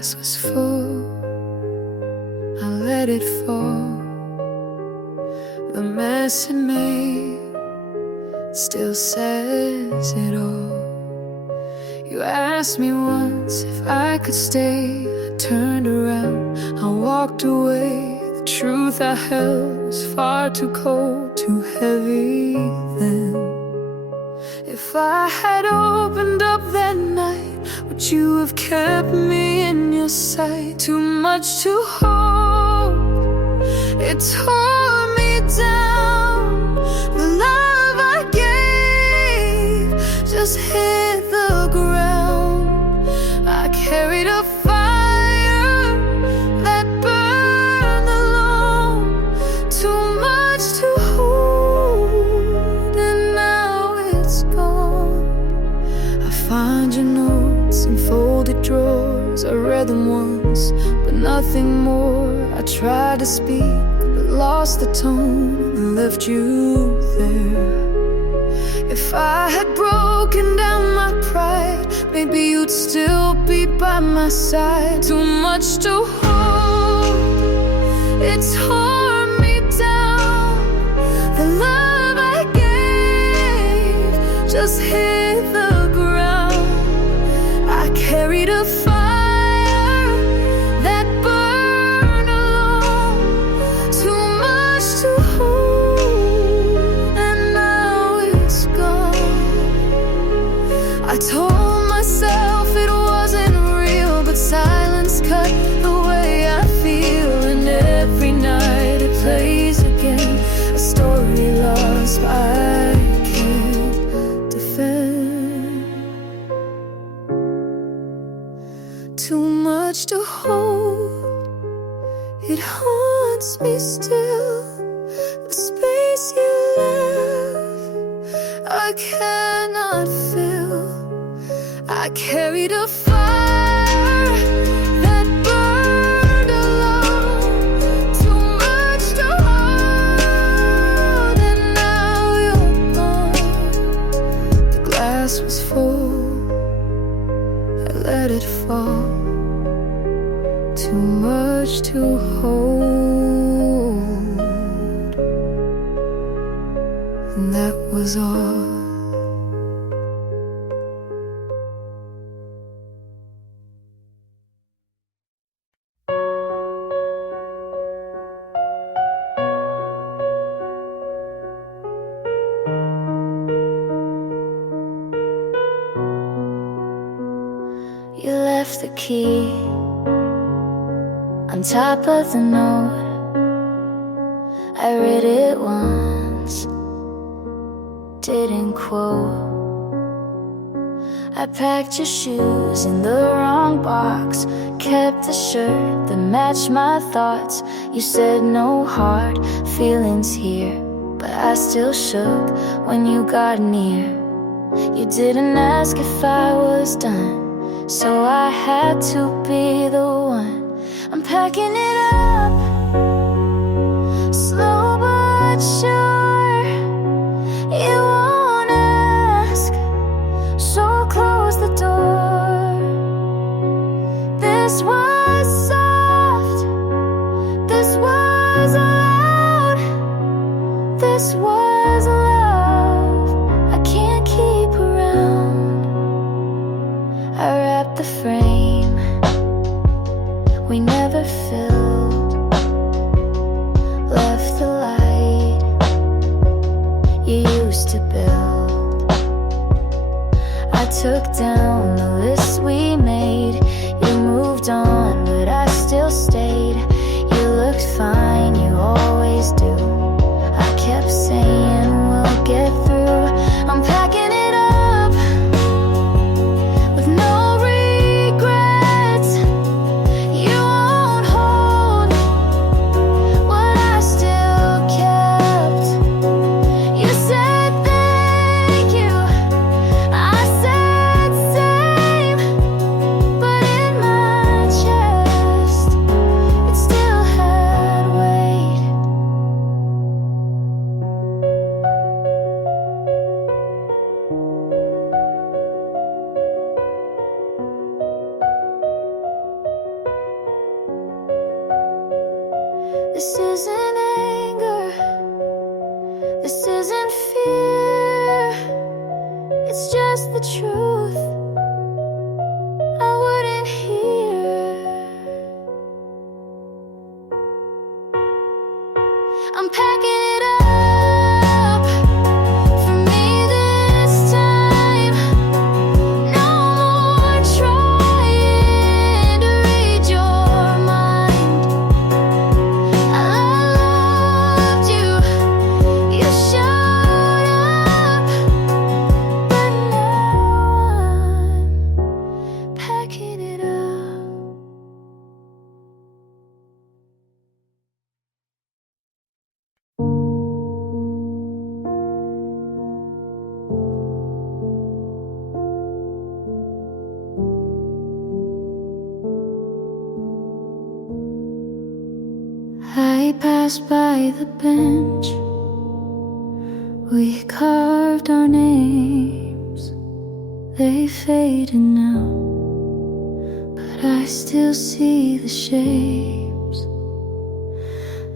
glass was full, I let it fall. The mess it made still says it all. You asked me once if I could stay. I turned around, I walked away. The truth I held was far too cold, too heavy then. If I had opened up that night, would you have kept me in your sight? Too much to hold, it tore me down. The love I gave just hit the ground. I carried a fire that burned alone. Too much to hold, and now it's gone. I find your notes in folded drawers. I read them once, but nothing more. I tried to speak, but lost the tone and left you there. If I had broken down my pride, maybe you'd still be by my side. Too much to hold, it tore me down. The love I gave just hit the ground. I carried a fire that burned alone. Too much to hold, and now it's gone. I told myself it wasn't real, but silence cut the way I feel. And every night it plays again, a story lost I can't defend. Too much to hold, it haunts me still. The space you left, I cannot fill. I carried a fire that burned alone. Too much to hold, and now you're gone. The glass was full, I let it fall. Too much to hold, and that was all. You left the key on top of the note. I read it once, didn't quote. I packed your shoes in the wrong box, kept the shirt that matched my thoughts. You said no hard feelings here, but I still shook when you got near. You didn't ask if I was done, so I had to be the one. I'm packing it up, slow but sure. You won't ask, so close the door. This was soft, this was loud, this was love I can't keep around. I wrapped the frame we never filled, left the light you used to build. I took down the list we made. You moved on, but I still stayed. You looked fine, you always do. I kept saying we'll get through. I'm packing it up with no regrets. You won't hold what I still kept. You said thank you, I said same, but in my chest it still had weight. This isn't anger, this isn't fear, it's just the truth I wouldn't hear. I'm packing it up for me this time. No more trying to read your mind. I loved you, you showed up, but now I'm packing it up. I passed by the bench, we carved our names. They faded now, but I still see the shapes.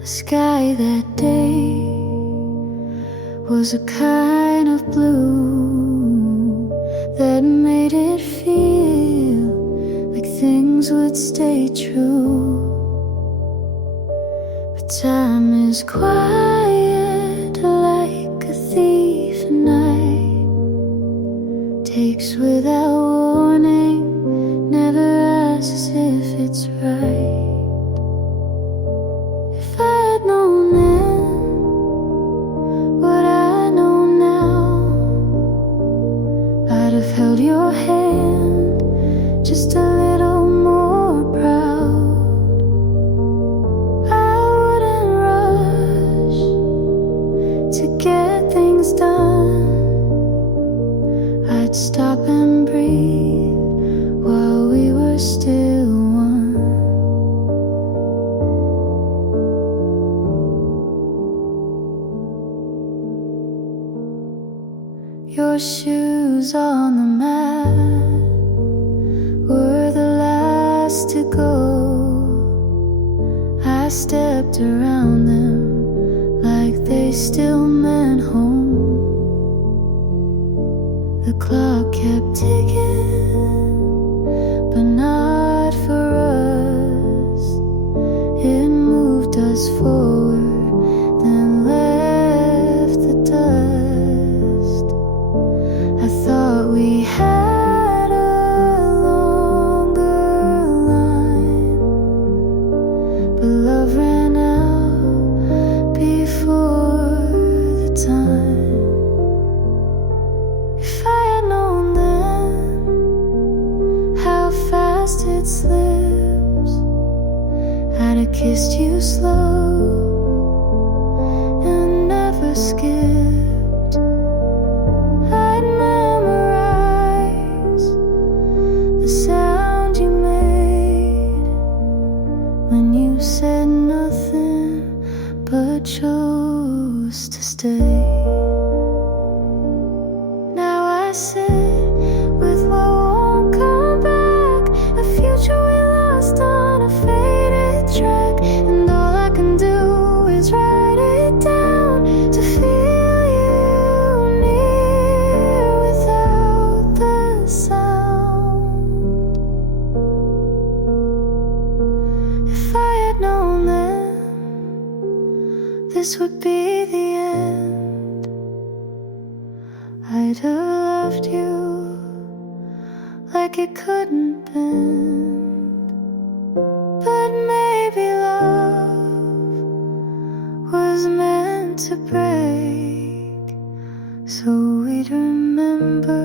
The sky that day was a kind of blue that made it feel like things would stay true. But time is quiet like a thief at night, takes without warning, never asks if it's right. If I had known then what I know now, I'd have held your hand just a little more proud. To get things done, I'd stop and breathe while we were still one. Your shoes on the mat were the last to go. I stepped around them like they still meant home. The clock kept ticking, but not for us. It moved us forward, then left the dust. I thought we had a longer line, but love ran out before the time. If I had known then how fast it slips, I'd have kissed you slow and never skipped. I'd memorize the sound you made when you said nothing but chose to stay. Now I sit with what won't come back, the future we lost on a faded track, and all I can do is write it down to feel you near without the sound. If I had known then this would be the end, I'd have loved you like it couldn't bend. But maybe love was meant to break, so we'd remember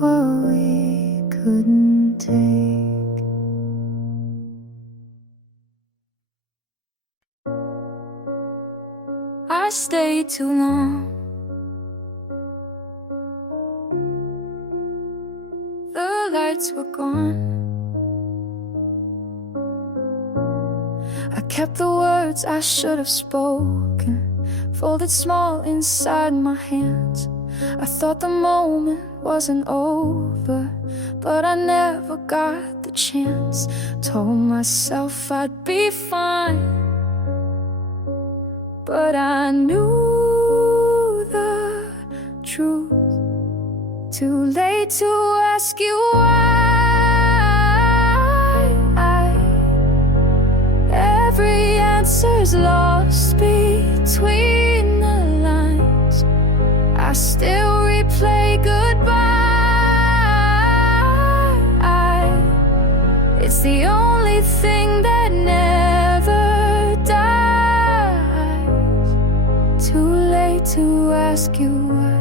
what we couldn't take. I stayed too long. The lights were gone. I kept the words I should have spoken, folded small inside my hands. I thought the moment wasn't over, but I never got the chance. Told myself I'd be fine, but I knew the truth. Too late to ask you why. Every answer's lost between the lines. I still replay goodbye. It's the only thing that never dies. Too late to ask you why.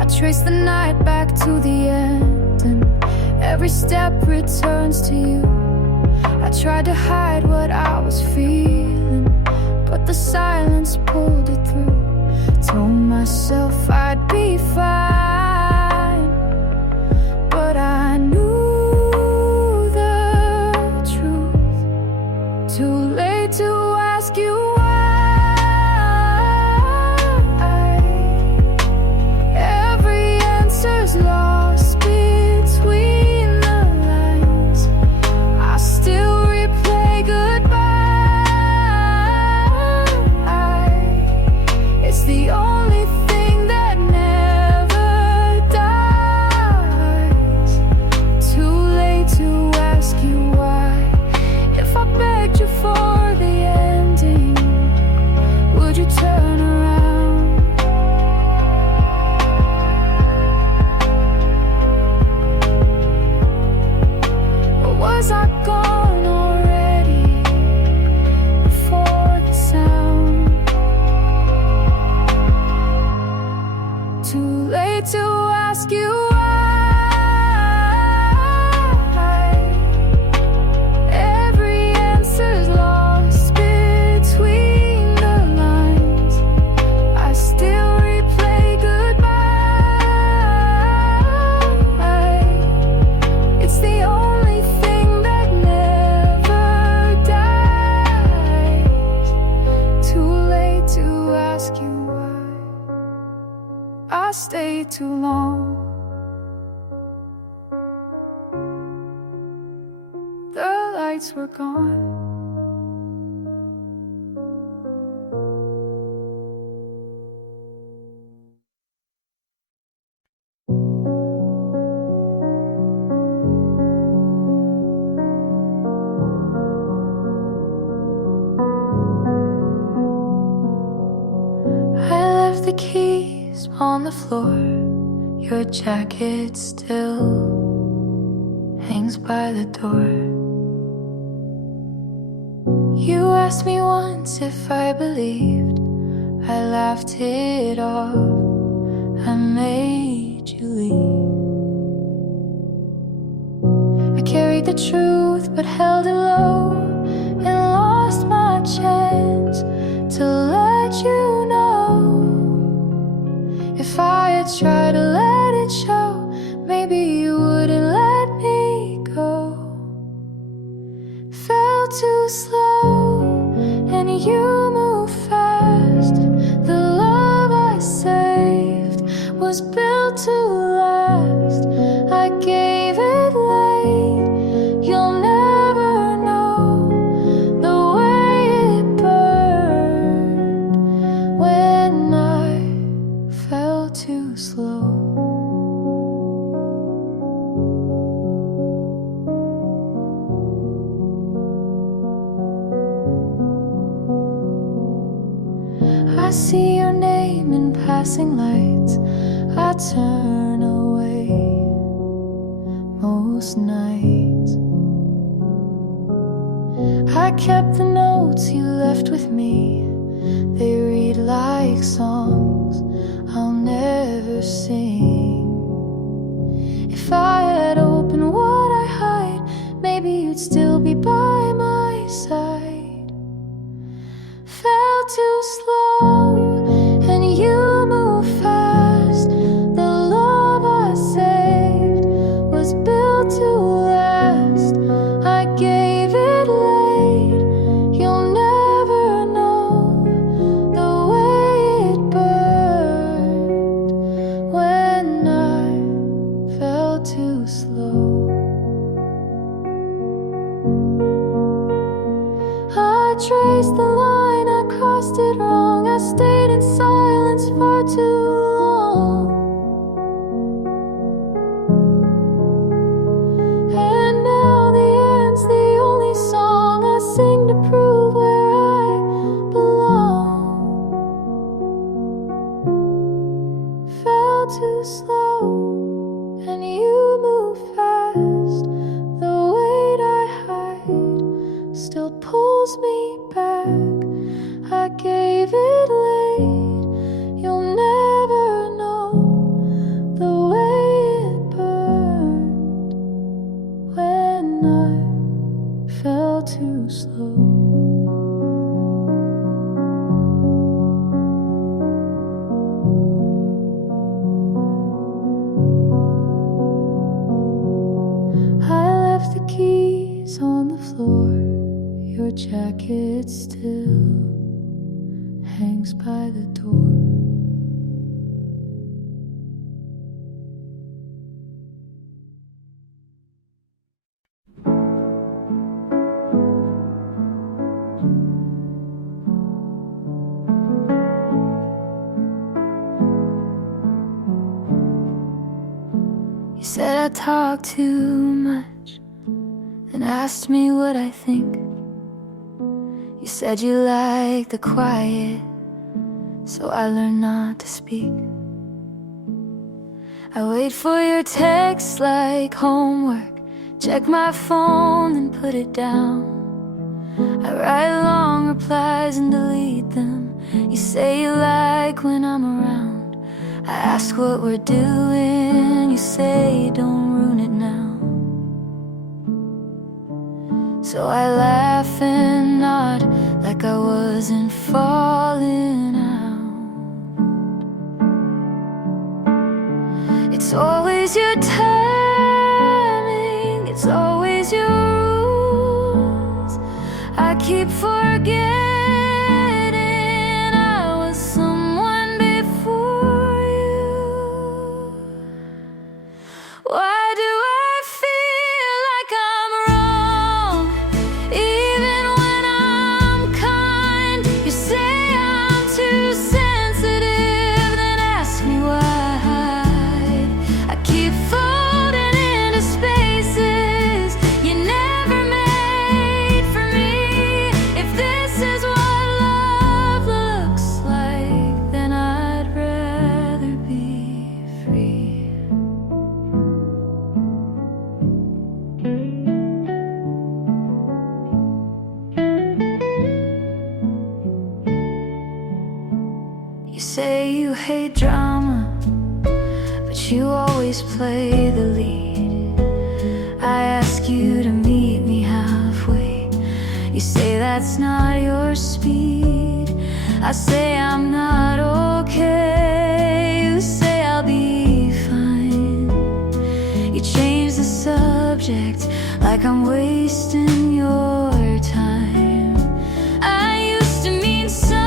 I trace the night back to the end, and every step returns to you. I tried to hide what I was feeling, but the silence pulled it through. Told myself I'd be fine, but I knew the truth. Too late to ask you why. Every answer's lost between the lines. I still replay goodbye. It's the only thing that never dies. Too late to ask you why. If I begged you for the ending, would you turn around? Or was I gone already before the sound? Too late to ask you why. Every answer's lost between the lines. I still replay goodbye. It's the only thing that never dies. Too late to ask you why. I stayed too long. The lights were gone. I left the keys on the floor. Your jacket still hangs by the door. You asked me once if I believed. I laughed it off. I made you leave. I carried the truth but held it low, and lost my chance to let you know. If I had tried to let it show, maybe you wouldn't let me go. Fell too slow and you moved fast. The love I saved was built to last. I gave it late. You'll never know the way it burned when I fell too slow. I see your name in passing lights. I turn away most nights. I kept the notes you left with me. They read like songs I'll never sing. If I had opened what I hide, maybe you'd still be by my side. Fell too slow and you moved fast. The love I saved was built to last. I gave it late. You'll never know the way it burned when I fell too slow. traced the line, I crossed it wrong. I stayed in silence for too long. And now the end's the only song I sing to prove where I belong. Fell too slow, and you move fast. The weight I hide still pulls me back. I gave it late, you'll never know the way it burned when I fell too slow. I left the keys on the floor. Your jacket still hangs by the door. You said I talk too much and asked me what I think. You said you like the quiet, so I learned not to speak. I wait for your texts like homework, check my phone and put it down. I write long replies and delete them. You say you like when I'm around. I ask what we're doing, you say don't ruin it now. So I laugh and nod like I wasn't falling out. It's always your timing, it's always your rules. I keep forgetting I was someone before you. Why do I feel like I'm wrong? Even when I'm kind, you say I'm too sensitive, then ask me why. I keep folding into spaces you never made for me. If this is what love looks like, then I'd rather be free. You say you hate drama, but you always play the lead. I ask you to meet me halfway. You say that's not your speed. I say I'm not okay. You say I'll be fine. You change the subject like I'm wasting your time. I used to mean something,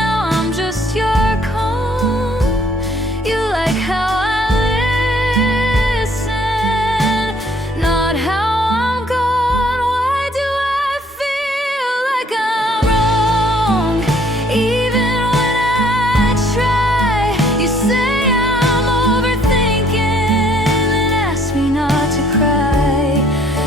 now I'm just your calm. You like how I listen, not how I'm gone. Why do I feel like I'm wrong? Even when I try, you say I'm overthinking, then ask me not to cry.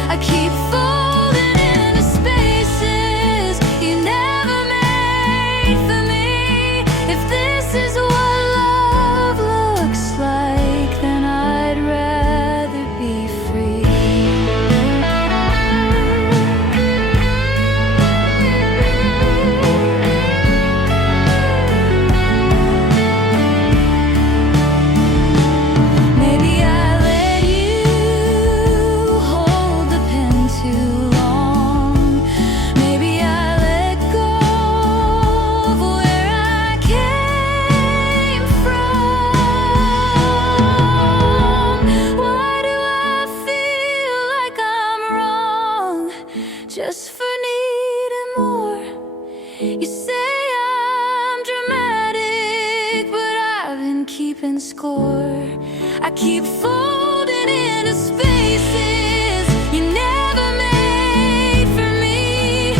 I keep folding into spaces you never made for me. If this is what love looks like, then I'd rather be free. Maybe I let you hold the pen too long. Maybe I let go of where I came from. Why do I feel like I'm wrong just for needing more? You say I'm dramatic, but I've been keeping score. I keep folding into spaces you never made for me.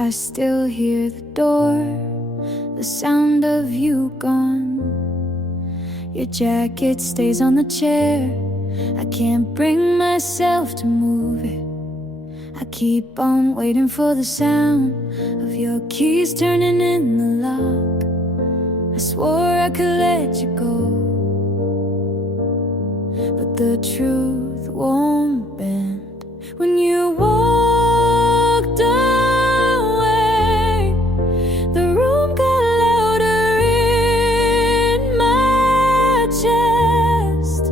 I still hear the door, the sound of you gone. Your jacket stays on the chair, I can't bring myself to move it. I keep on waiting for the sound of your keys turning in the lock. I swore I could let you go, but the truth won't bend. When you walked away, the room got louder in my chest.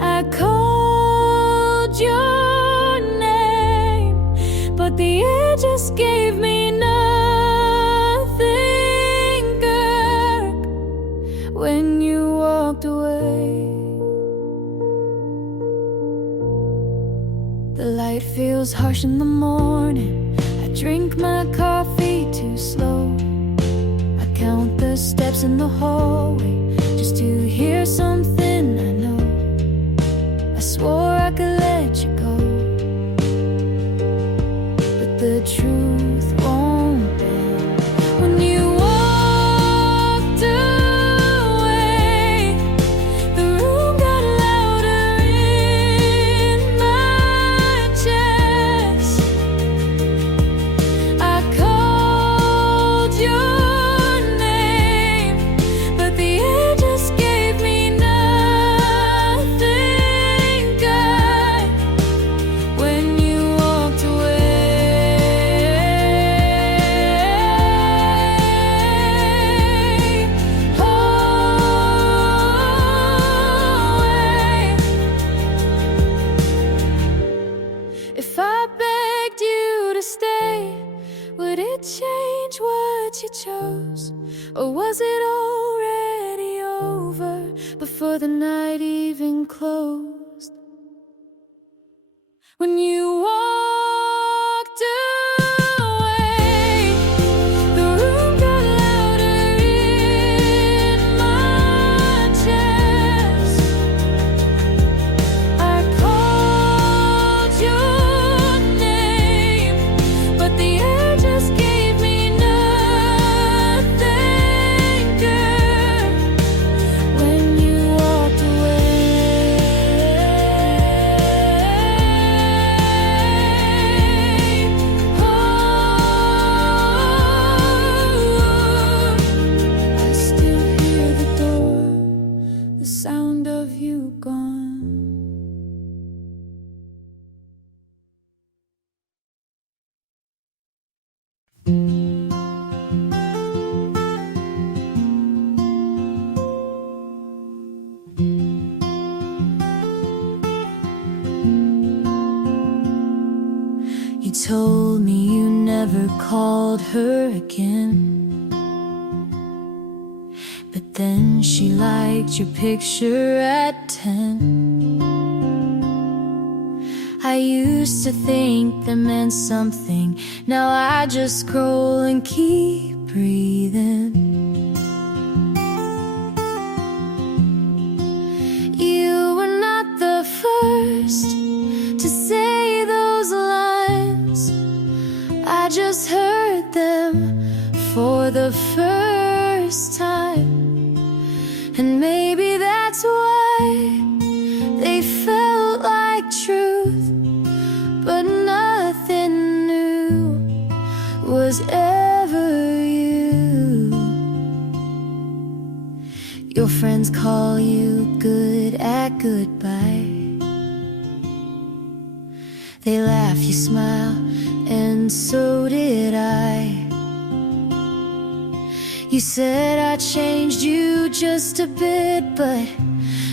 I called your name, but the air just gave me nothing, girl. When you walked away, the light feels harsh in the morning. I drink my coffee too slow. I count the steps in the hallway just to hear something I know. I swore I could let you go, but the truth won't bend. When you walked away, the room got louder in my chest. I called your name, but the air just gave me nothing, God. When you walked away. If I begged you to stay, would it change what you chose? Or was it already over before the night even closed? When you walked away, the room got louder in my chest. I called your name, but the air just gave me nothing, girl. When you walked away, oh, I still hear the door, the sound of you gone. You told me you never called her again, but then she liked your picture at 10. I used to think that meant something, now I just scroll and keep breathing. You were not the first to say those lines, I just heard them for the first time. And maybe that's why they felt like truth, but nothing new was ever you. Your friends call you good at goodbye. They laugh, you smile, and so did I. You said I changed you just a bit, but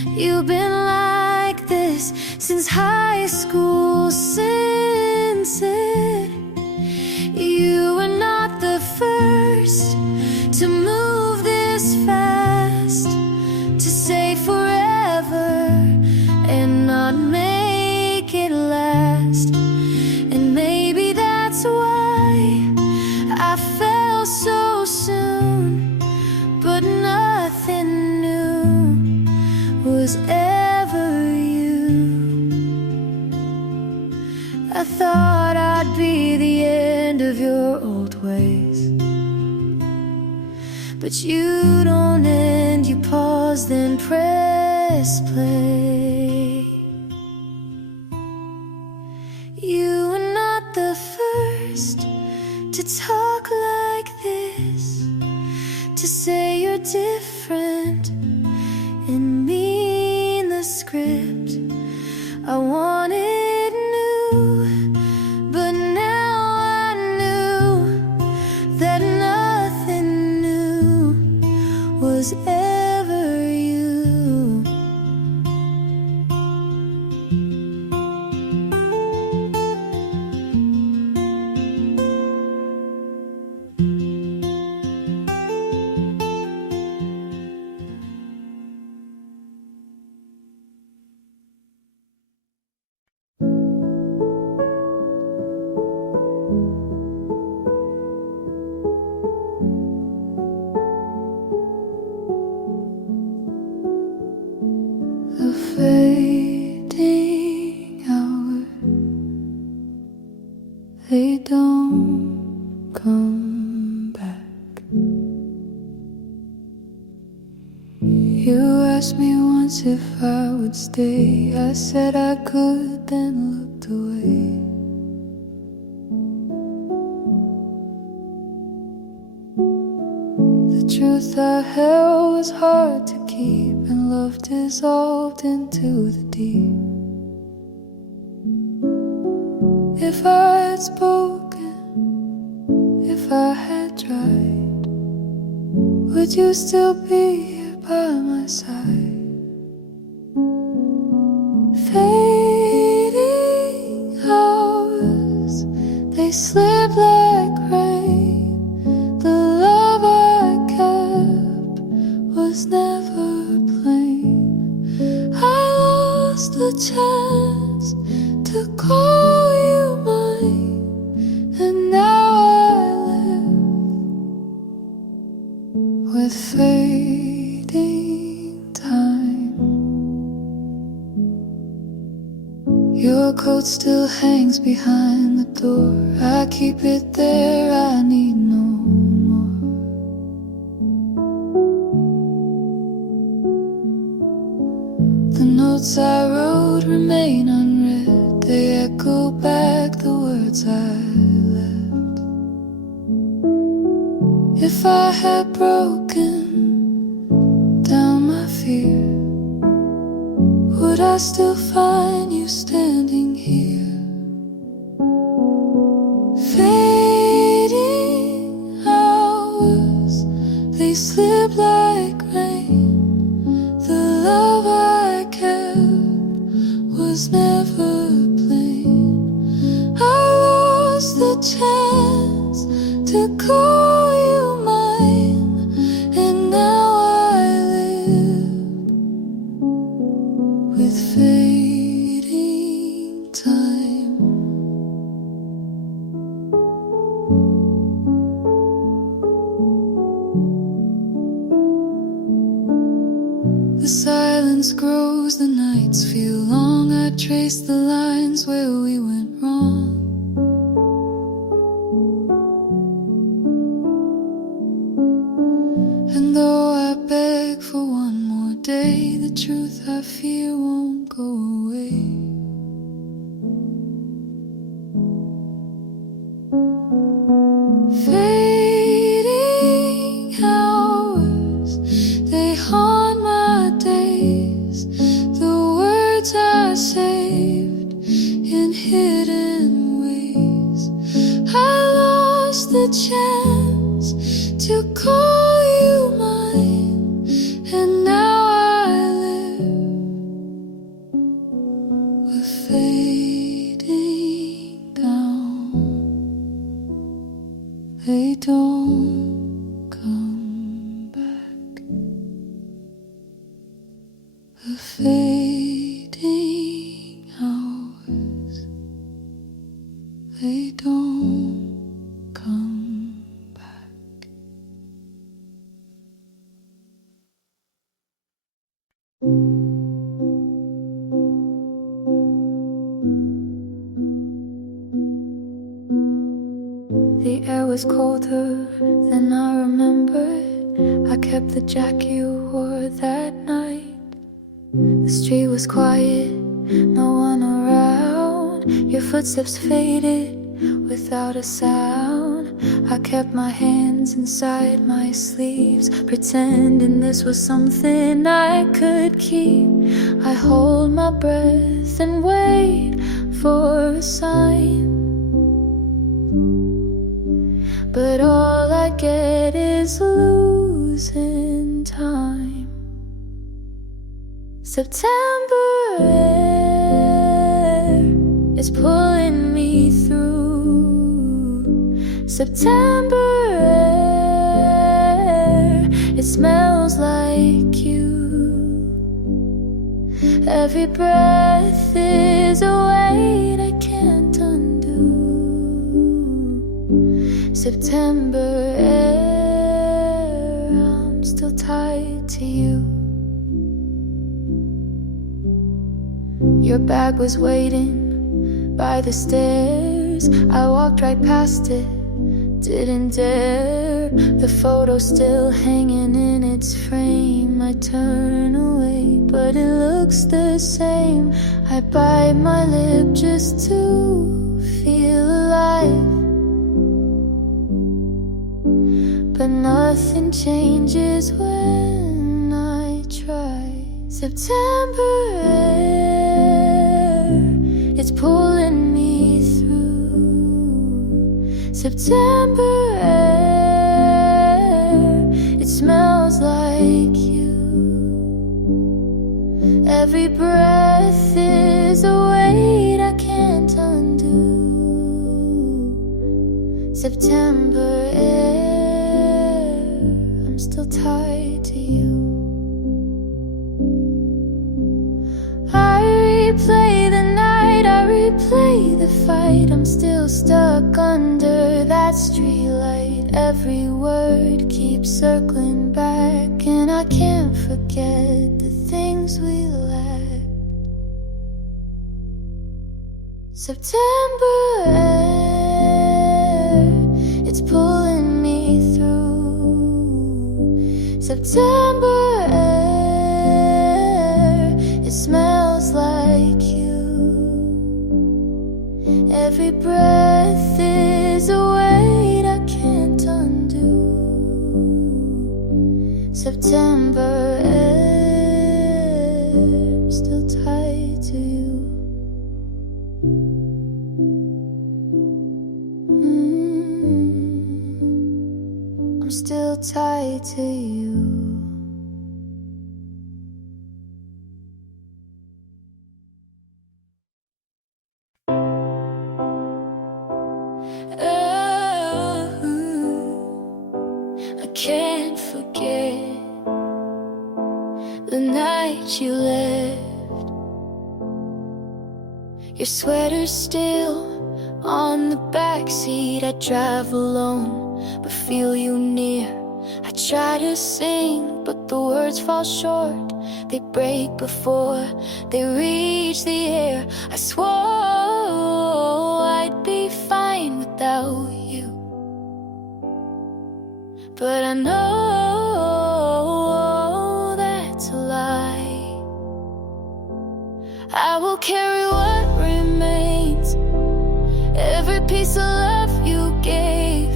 you've been like this since high school, since it. You were not the first to move this fast, to say forever and not make it last. And maybe that's why I fell so soon, but nothing new was ever you. I thought I'd be the end but you don't end. You pause, then press play. You are not the first to talk like this, to say you're different and mean the script. I wanted new, but now I knew that nothing new was ever you. The fading hours, they don't come back. You asked me once if I would stay. I said I could, then looked away. The truth I held was hard to keep, and love dissolved into the deep. If I had spoken, if I had tried, would you still be here by my side? Fading hours, they slip like rain. The love I kept was never plain. I lost the chance to call you mine, and now I live with fading time. Your coat still hangs behind the door. I keep it there, I need no more. The notes I wrote remain unread. They echo back the words I left. If I had broken down my fear, would I still find you standing here? Fading hours, they slip like rain. The love I kept was never plain. I lost the chance to call you mine, and now I live with fading time. The silence grows, the nights feel long. I trace the lines where we went wrong. And though I beg for one more day, the truth I fear won't go away. Fading hours, they haunt my days. The words I saved in hidden ways. I lost the chance to call you mine, and now I live with fading down. They don't come back. The fading hours, they don't come back. The air was colder than I remembered. I kept the jacket you wore that night. The street was quiet, no one around. Your footsteps faded without a sound. I kept my hands inside my sleeves, pretending this was something I could keep. I hold my breath and wait for a sign, but all I get is losing time. September air is pulling me through. September air, it smells like you. Every breath is a weight I can't undo. September air, I'm still tied to you. Your bag was waiting by the stairs. I walked right past it, didn't dare. The photo's still hanging in its frame. I turn away, but it looks the same. I bite my lip just to feel alive, but nothing changes when I try. September air, it's pulling me through. September air, it smells like you. Every breath is a weight I can't undo. September air, I'm still tied to you. I replay the night, I replay the fight. I'm still stuck under that streetlight. Every word keeps circling back, and I can't forget the things we lacked. September air, it's pulling me through. September air, it smells like you. Every breath is a weight I can't undo. September air, I'm still tied to you. I'm still tied to you. I can't forget the night you left. Your sweater's still on the backseat. I drive alone, but feel you near. I try to sing, but the words fall short. They break before they reach the air. I swore I'd be fine without you, but I know that's a lie. I will carry what remains, every piece of love you gave,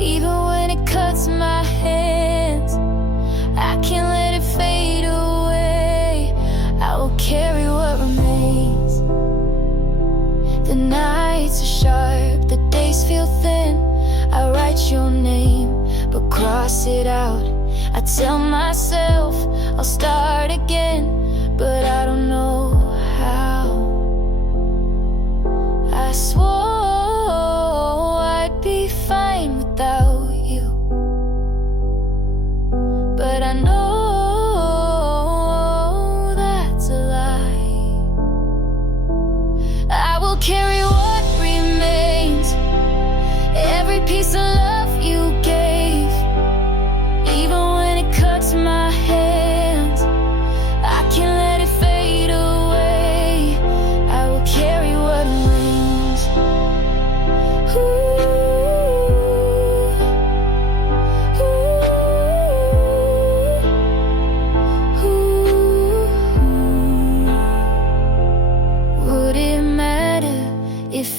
even when it cuts my hands. I can't let it fade away. I will carry what remains. The nights are sharp, the days feel thin. I write your name, but cross it out. I tell myself I'll start again, but I don't know how. I swore I'd be fine without you, but I know that's a lie. I will carry what remains, every piece of love you gave, even when it cuts my hands. I can't let it fade away. I will carry what remains. Ooh, ooh.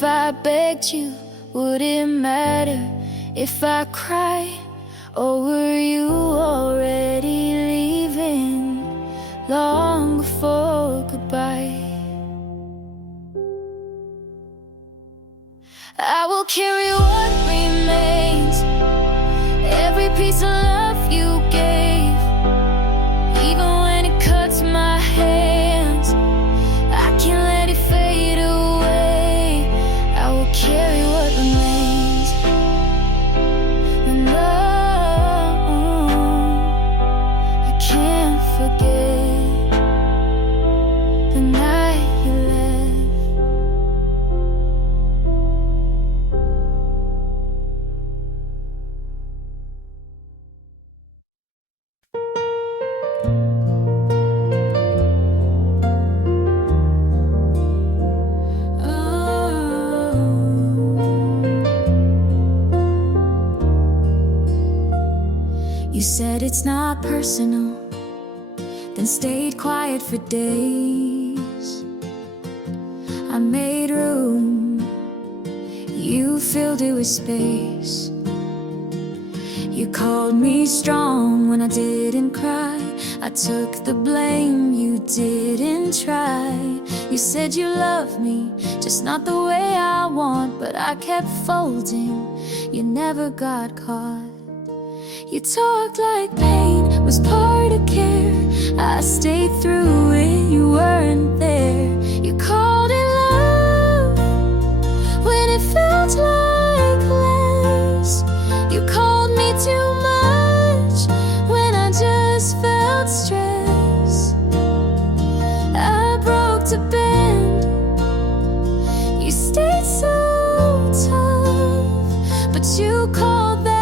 If I begged you, would it matter if I cried? Or were you already leaving long before goodbye? I will carry what remains, every piece of love you gave. Even when it cuts my hands, I can't let it fade away. I will carry what remains. And no, I can't forget the night you left. You said it's not personal, then stayed quiet for days. I made room, you filled it with space. You called me strong when I didn't cry. I took the blame, you didn't try. You said you loved me, just not the way I want. But I kept folding, you never got caught. You talked like pain was part of care. I stayed through it, you weren't there. You called it love when it felt like less. You called me too much when I just felt stress. I broke to bend, you stayed so tough, but you called that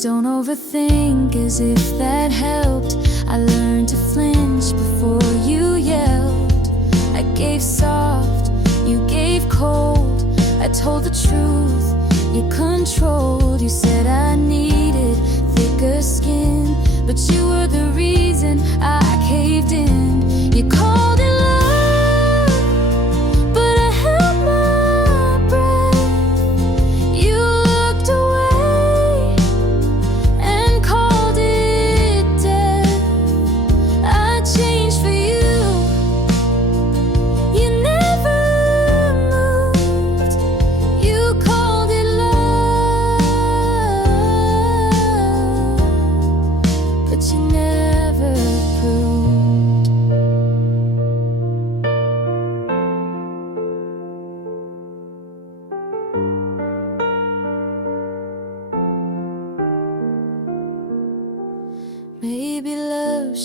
don't overthink, as if that helped. I learned to flinch before you yelled. I gave soft, you gave cold. I told the truth, you controlled. You said I needed thicker skin, but you were the reason I caved in. You called it love, but I held my breath. You looked away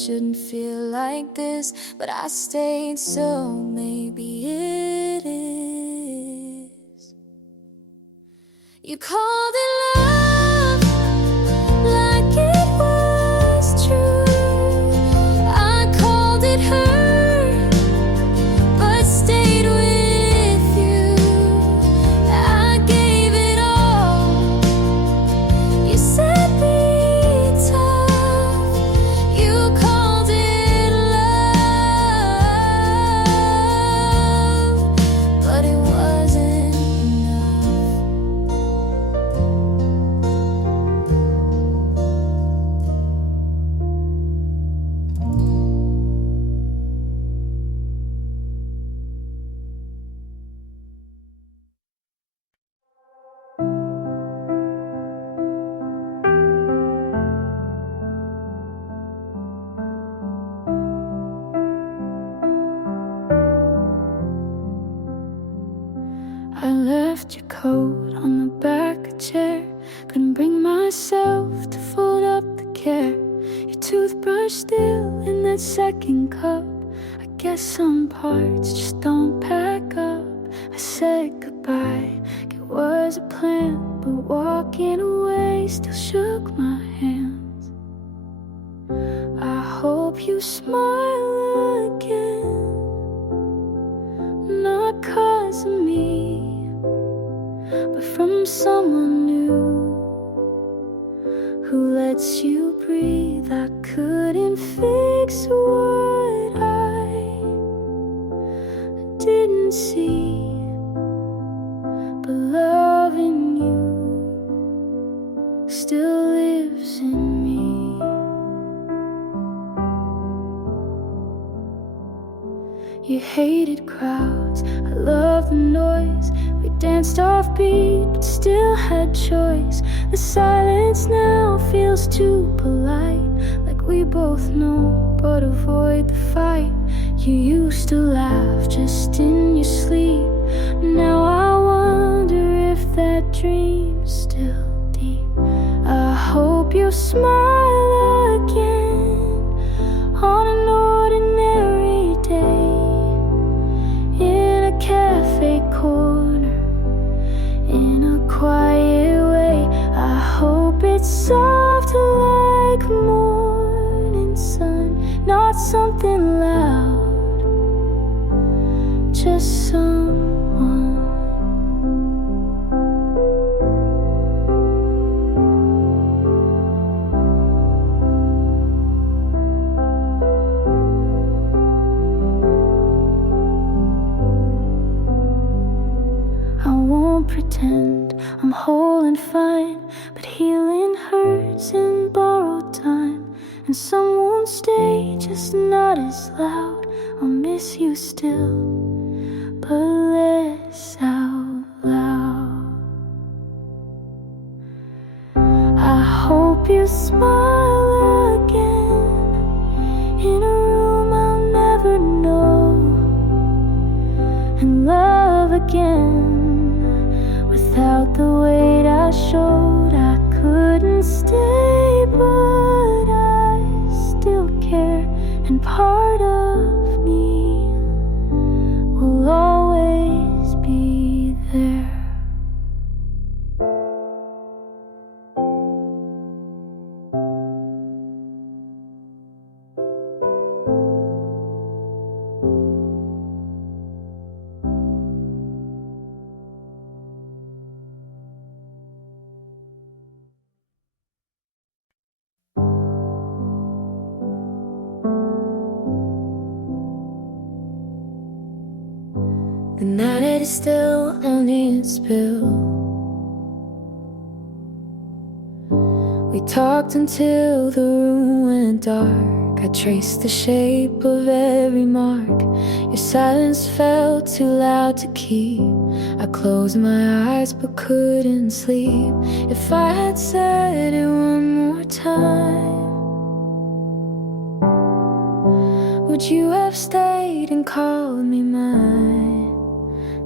shouldn't feel like this, but I stayed, so maybe it is. You called it love like it was true. I called it hurt, but stayed with you. I gave it all. You said be tough. You called it love, but it wasn't enough. I left your coat on the back of a chair. Couldn't bring myself to fold up the care. Your toothbrush still in that second cup. I guess some parts just don't pack up. I said goodbye, it was a plan, but walking away still shook my hands. I hope you smile again, not 'cause of me, but from someone new. hated crowds. I love the noise. We danced off beat, but still had choice. The silence now feels too polite, like we both know, but avoid the fight. You used to laugh just in your sleep. Now I wonder if that dream's still deep. I hope you smile again on an ordinary day, in a cafe corner, in a quiet way. I hope it's soft like morning sun, not something loud, just someone. I won't pretend I'm whole and fine, but healing hurts in borrowed time, and some won't stay, just not as loud. I'll miss you still, but less out loud. I hope you smile again in a room I'll never know, and love again without the weight I showed. I couldn't stay, but I still care, and part of me will always be there. The night is still on its bill. We talked until the room went dark. I traced the shape of every mark. Your silence felt too loud to keep. I closed my eyes but couldn't sleep. If I had said it one more time, would you have stayed and called me mine?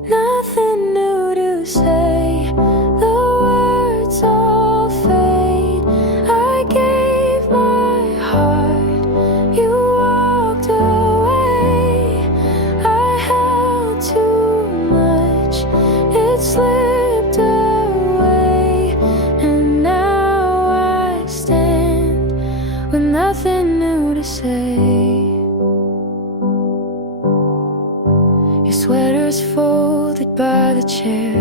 Nothing new to say, the words all fade. I gave my heart, you walked away. I held too much, it slipped away, and now I stand with nothing new to say. Your sweater's folded by the chair.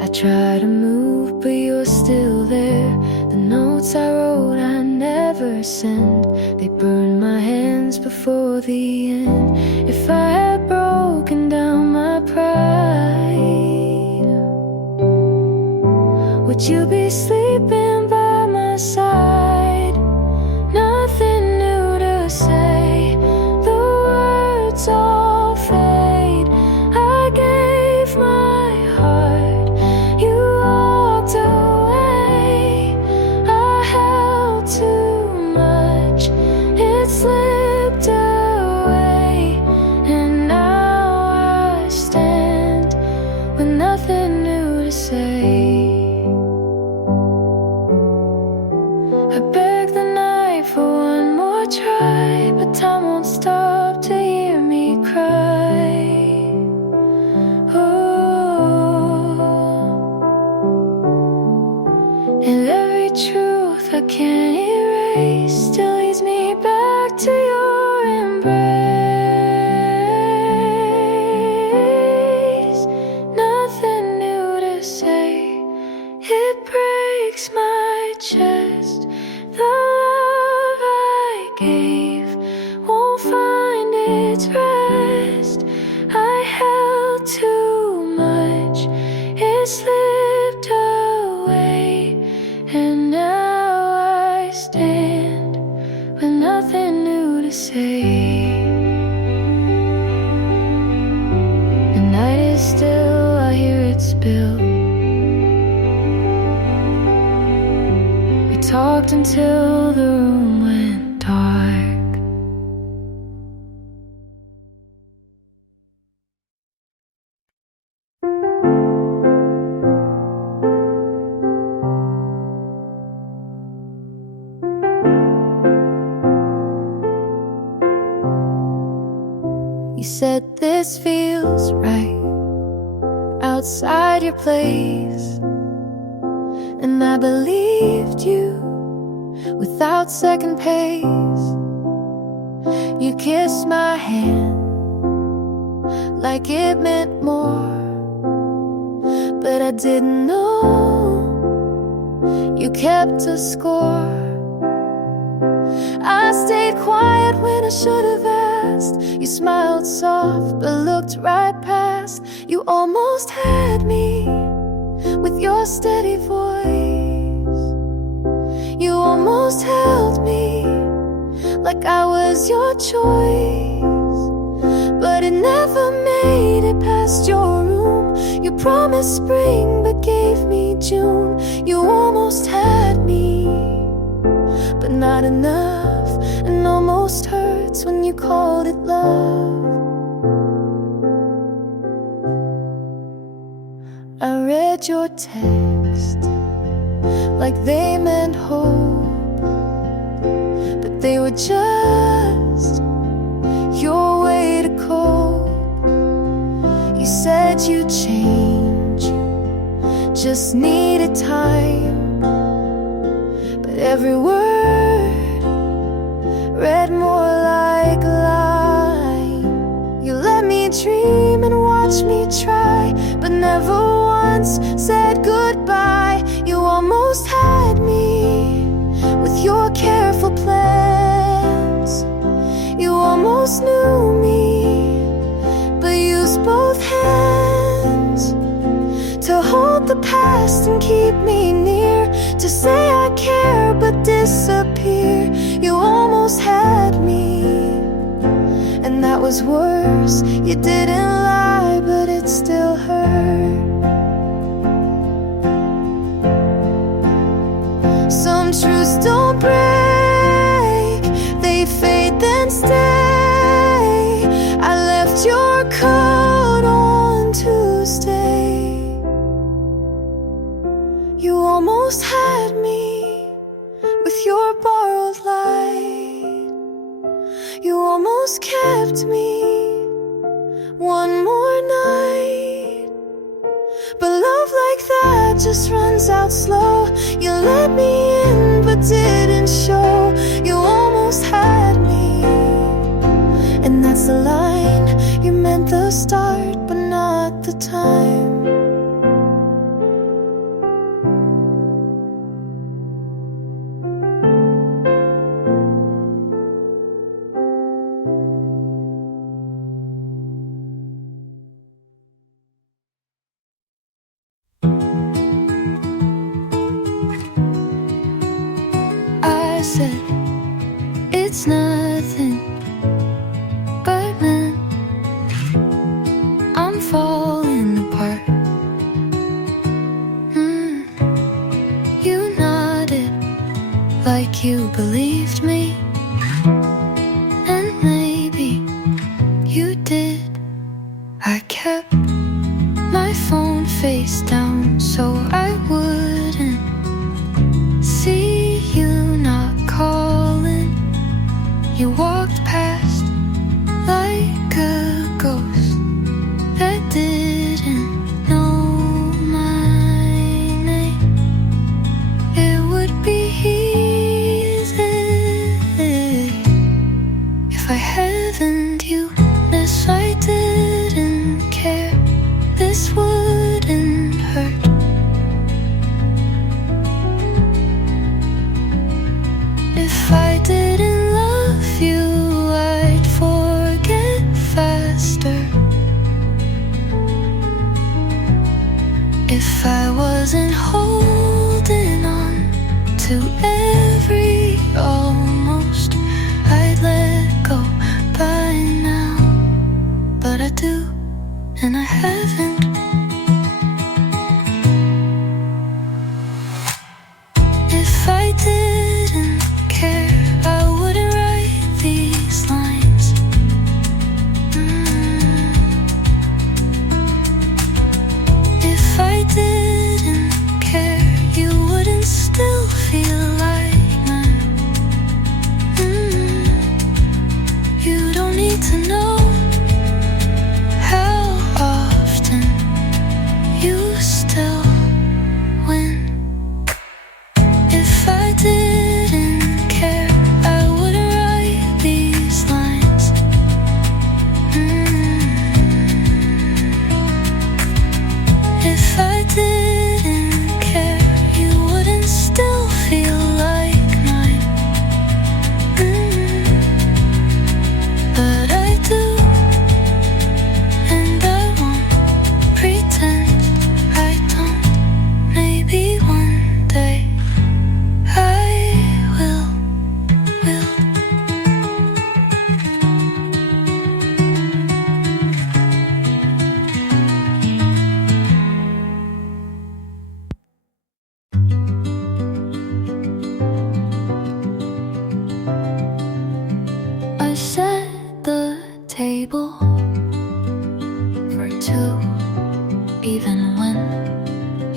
I try to move, but you're still there. The notes I wrote I never sent, they burned my hands before the end. If I had broken down my pride, would you be sleeping by my side? Nothing new to say, the words all fade. I gave my heart, you walked away. I held too much, it slipped away, and now I stand with nothing new to say. I beg the night for one more try, but time won't stop to hear me cry. And every truth I can't erase still leads me back to your embrace. Nothing new to say, it breaks my chest. The love I gave won't find its rest. I held too much, it slipped away, and now I stand with nothing new to say. talked until the room went dark. You said this feels right outside your place, and I believed you without second pace. You kissed my hand like it meant more, but I didn't know you kept a score. I stayed quiet when I should have asked. You smiled soft but looked right past. You almost had me with your steady voice. You almost held me like I was your choice, but it never made it past your room. You promised spring but gave me June. You almost had me, but not enough, and almost hurts when you called it love. I read your text like they meant hope, but they were just your way to cope. You said you'd change, just needed time, but every word read more like a lie. You let me dream and watch me try, but never once said goodbye. You almost had me with your careful plans. You almost knew me, but used both hands to hold the past and keep me near, to say I care but disappear. You almost had me, and that was worse. You didn't lie, but it still hurt. Some truths don't break, they fade then stay. I left your coat on Tuesday. You almost had me with your borrowed light. You almost kept me one more night, but love like that just runs out slow. You let me in but didn't show. You almost had me, and that's the line. You meant the start but not the time. I said it's nothing, but man, I'm falling apart. You nodded like you believed me, and maybe you did. I kept my phone face down so I wouldn't see you not calling. You walked past like a ghost that didn't know my name. It would be easy if I haven't you. This I didn't care. This wouldn't hurt. If I didn't love you, I'd forget faster. If I wasn't holding on to every almost, I'd let go by now. But I do, and I haven't. If I did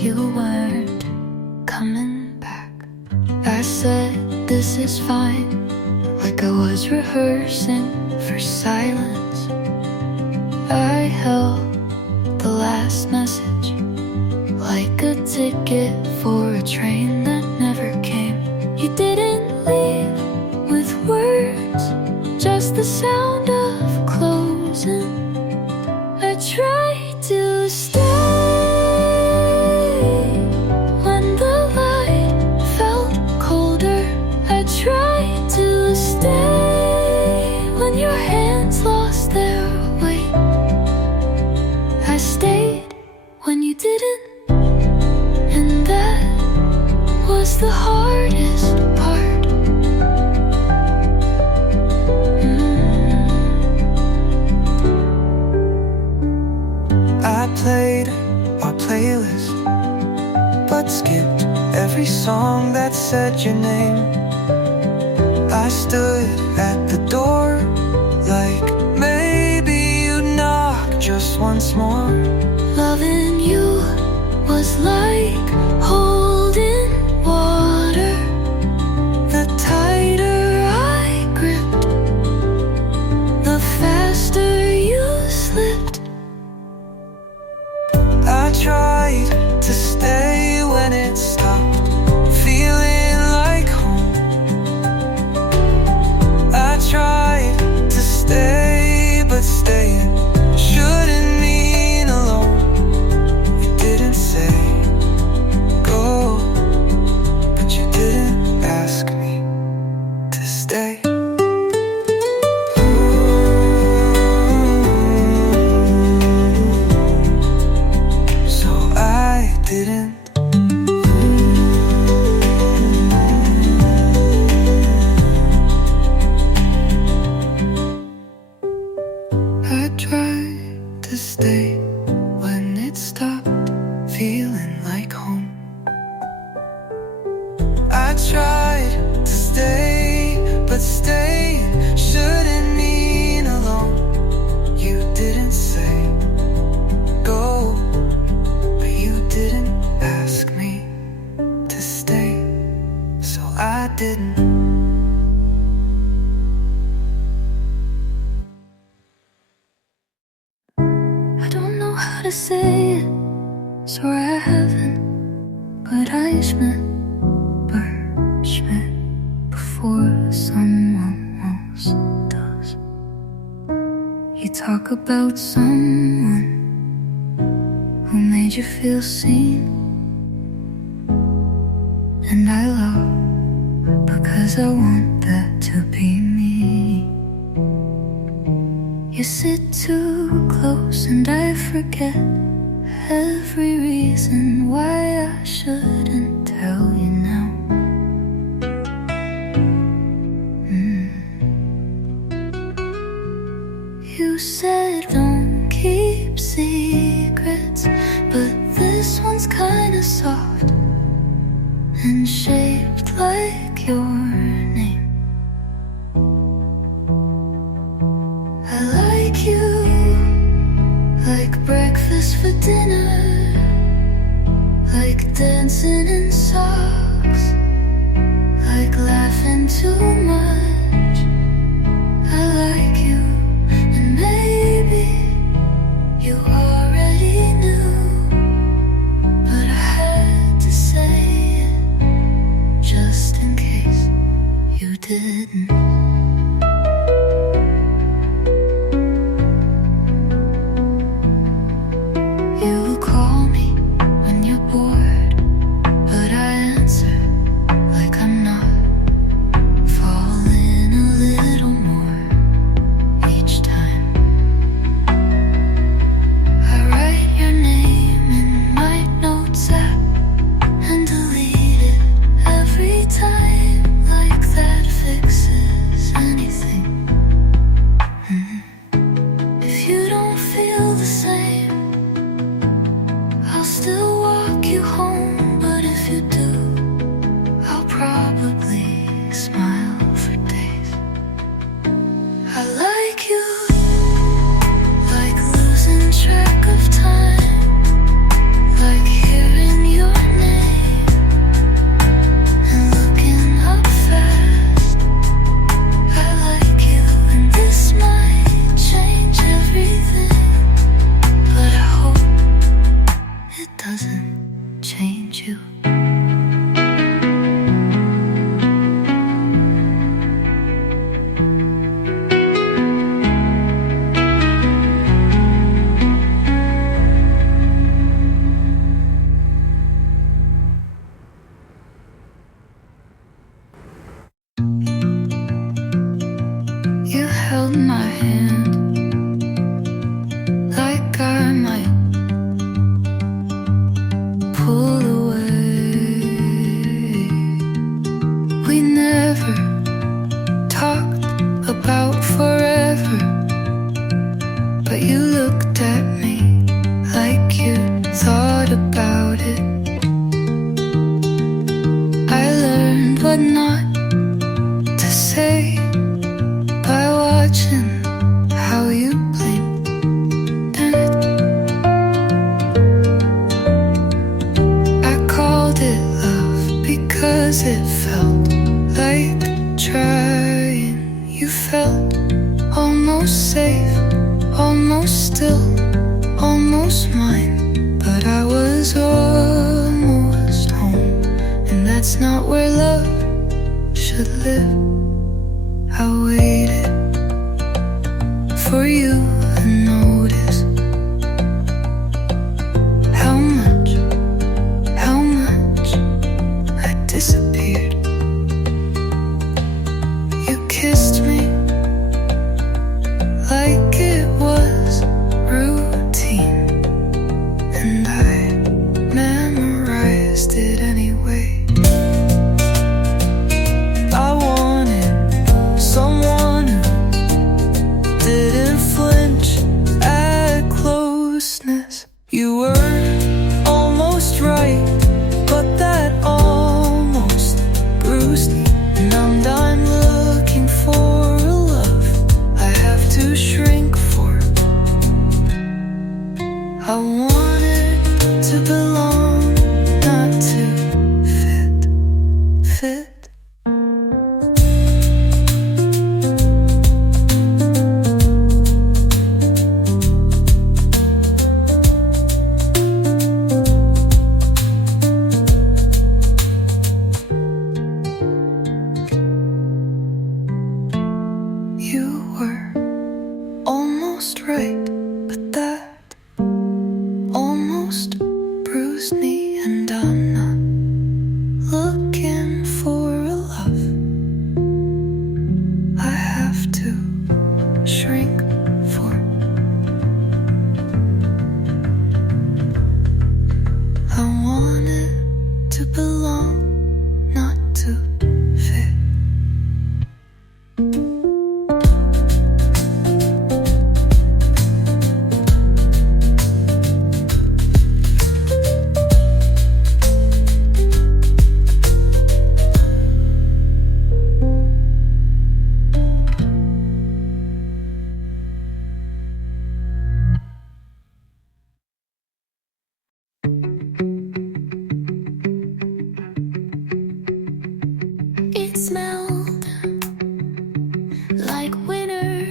you weren't coming back. I said this is fine, like I was rehearsing for silence. I held the last message like a ticket for a train that never came. You didn't leave with words, just the sound of closing. I tried to stay when the light felt colder. I tried to stay when your hands lost their weight. I stayed when you didn't, and that was the hardest part. I played our playlist, but skipped every song that said your name. I stood at the door, like maybe you'd knock just once more. Loving you was like holding water. The tighter I gripped, The faster you slipped. I tried to stay when it stopped feeling like home. I tried to stay, but staying shouldn't mean alone. You didn't say go, but you didn't ask me to stay. So I didn't. I tried to stay when it stopped feeling like home. I tried to stay, but staying shouldn't mean alone. You didn't say go, but you didn't ask me to stay, so I didn't. I don't know how to say it, swear I haven't, but I Schmidt before someone else does. You talk about someone who made you feel seen, and I love because I want that to be me. You sit too close and I forget every reason why I shouldn't tell you now. You said don't keep secrets, but this one's kinda soft and shaped like your name. I like you, like breakfast for dinner, like dancing in socks, like laughing too much. I like you, and maybe you already knew, but I had to say it just in case you didn't. You call me when you're bored, but I answer like I'm not falling change you. You held my hand like I might pull away. We never talked about forever, but you looked at me like you thought about it. I learned what not to say by watching how you blinked it. I called it love because it felt like trying. You felt almost safe, almost still, almost mine. But I was almost home, and that's not where love should live. I waited for you to notice how much I disappeared. You kissed me like it was routine, and I memorized it anyway. I wanted someone who didn't flinch at closeness. You were almost right, but that almost bruised me. And I'm done looking for a love I have to shrink for. I wanted to belong, not to fit. You were almost right, but that almost bruised me. And I'm not looking for a love I have to shrink for. I wanted to belong, not to fit. It smelled like winter,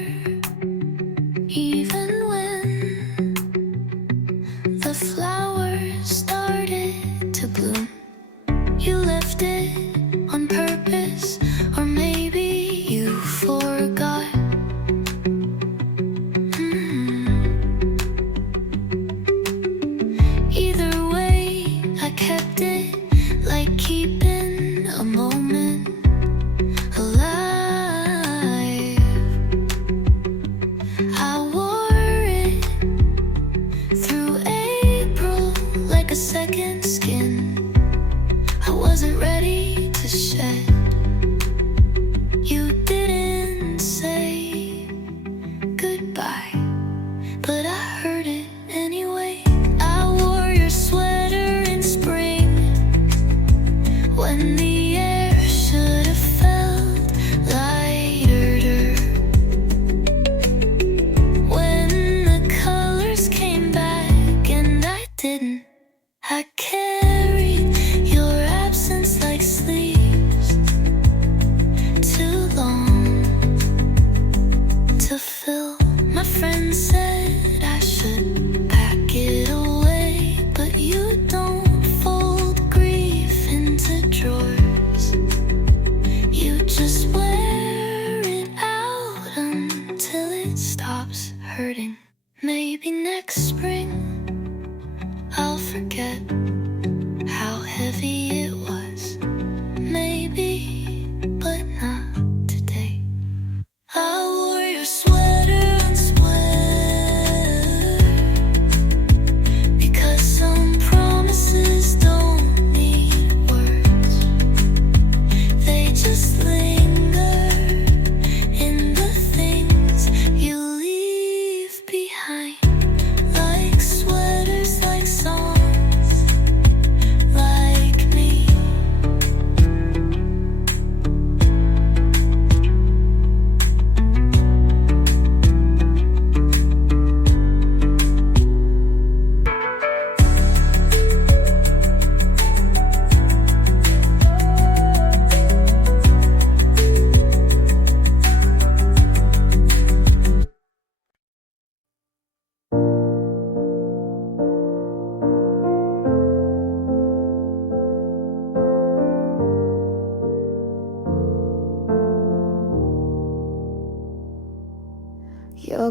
even when the flowers started to bloom. You left it on purpose, or maybe you forgot. Either way, I kept it, like keeping a moment alive. I wore it through April like a second skin. I wasn't ready to shed. You didn't say goodbye, but I heard it anyway. I wore your sweater in spring when the air should have felt lighter. When the colors came back and I didn't, I carried your absence like sleeves, too long to fill. My friend said I should pack it away, but you don't fold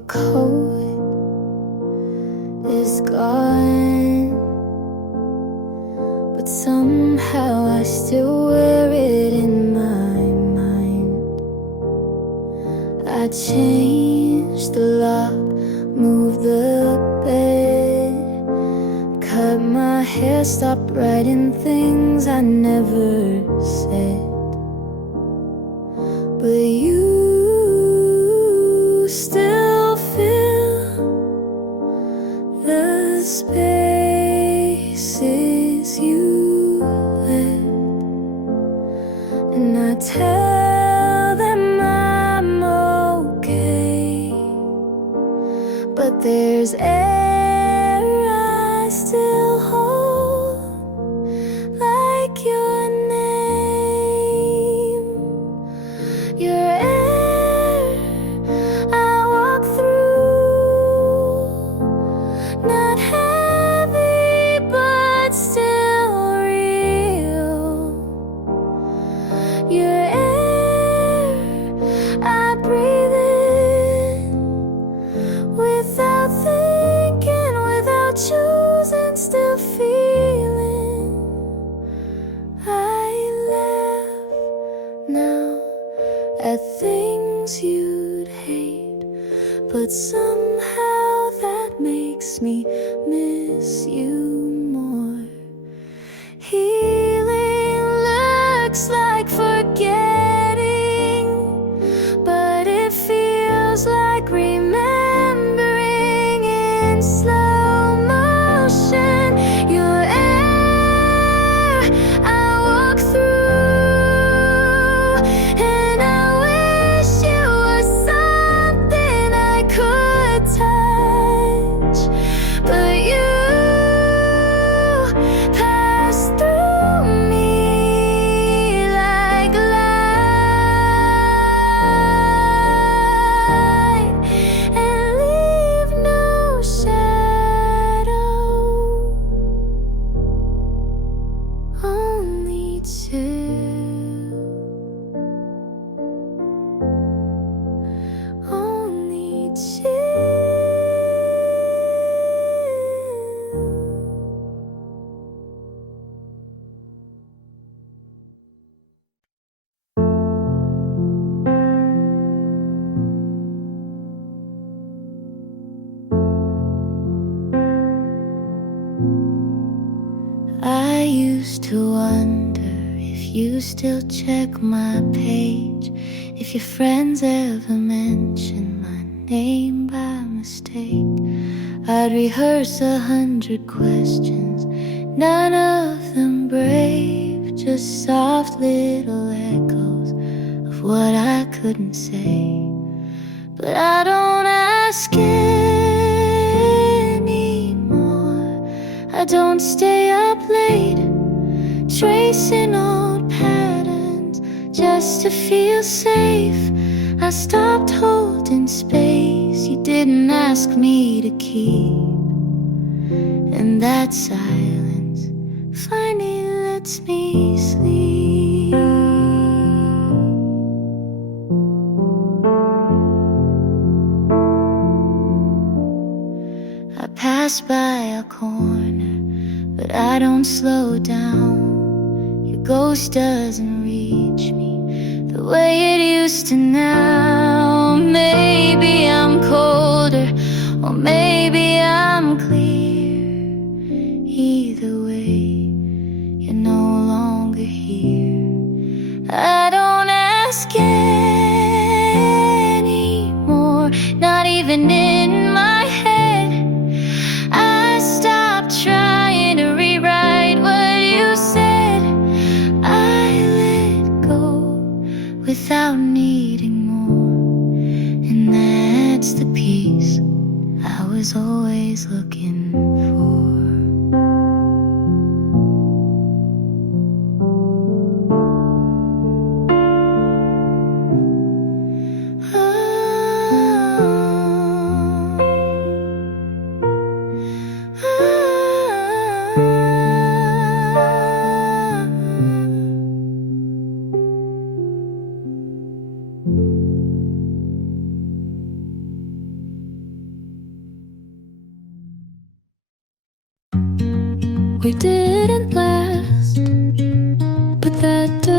coat is gone, but somehow I still wear it in my mind. I changed the lock, moved the bed, cut my hair, stopped writing things I never said. But you still fill the spaces you left, and I tell them I'm okay, but there's air I still hold, like your name, your air I walk through, not heavy but still real, your air I breathe in, without thinking, without choosing, still feeling. I laugh now at things you'd hate, but somehow that makes me miss you more. Healing looks like forgetting, but it feels like remembering in slow motion. Your air I walk through, and I wish you were something I could touch, but you pass through me like light, and leave no shadow, only chill, only chill. I used to wonder if you still check my page, if your friends ever mention my name by mistake. I'd rehearse 100 questions, none of them brave, just soft little echoes of what I couldn't say. But I don't ask anymore, I don't stay up late, tracing old patterns just to feel safe. I stopped holding space you didn't ask me to keep, and that silence finally lets me sleep. I pass by a corner, but I don't slow down. Your ghost doesn't reach me the way it used to now. Maybe I'm colder, or maybe I'm clear. Either way, you're no longer here. I don't ask anymore, not even in my head. I stopped trying to rewrite what you said. I let go without needing more, and that's the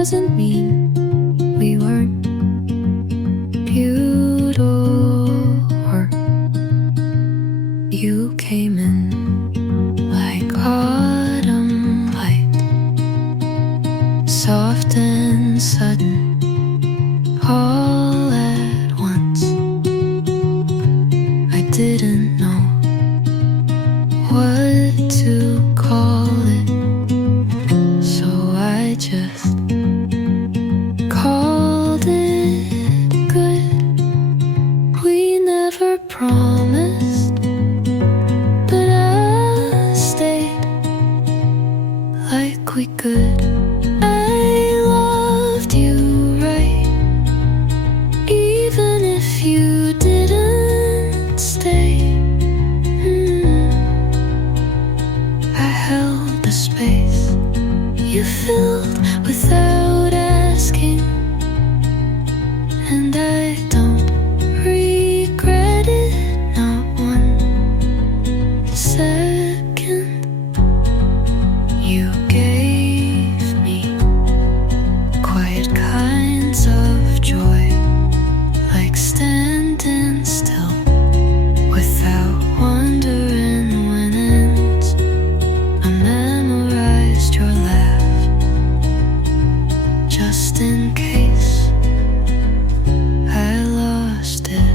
doesn't mean we weren't beautiful. You came in like autumn light, soft and sudden, all at once. I didn't know what to call it, so I just called it good. We never promised, but I stayed like we could. I loved you right, even if you didn't stay. I held the space you filled without asking, and I don't regret it, not one second. You gave me quiet kinds of joy, like standing still without wondering when ends. I memorized your laugh just in case I lost it.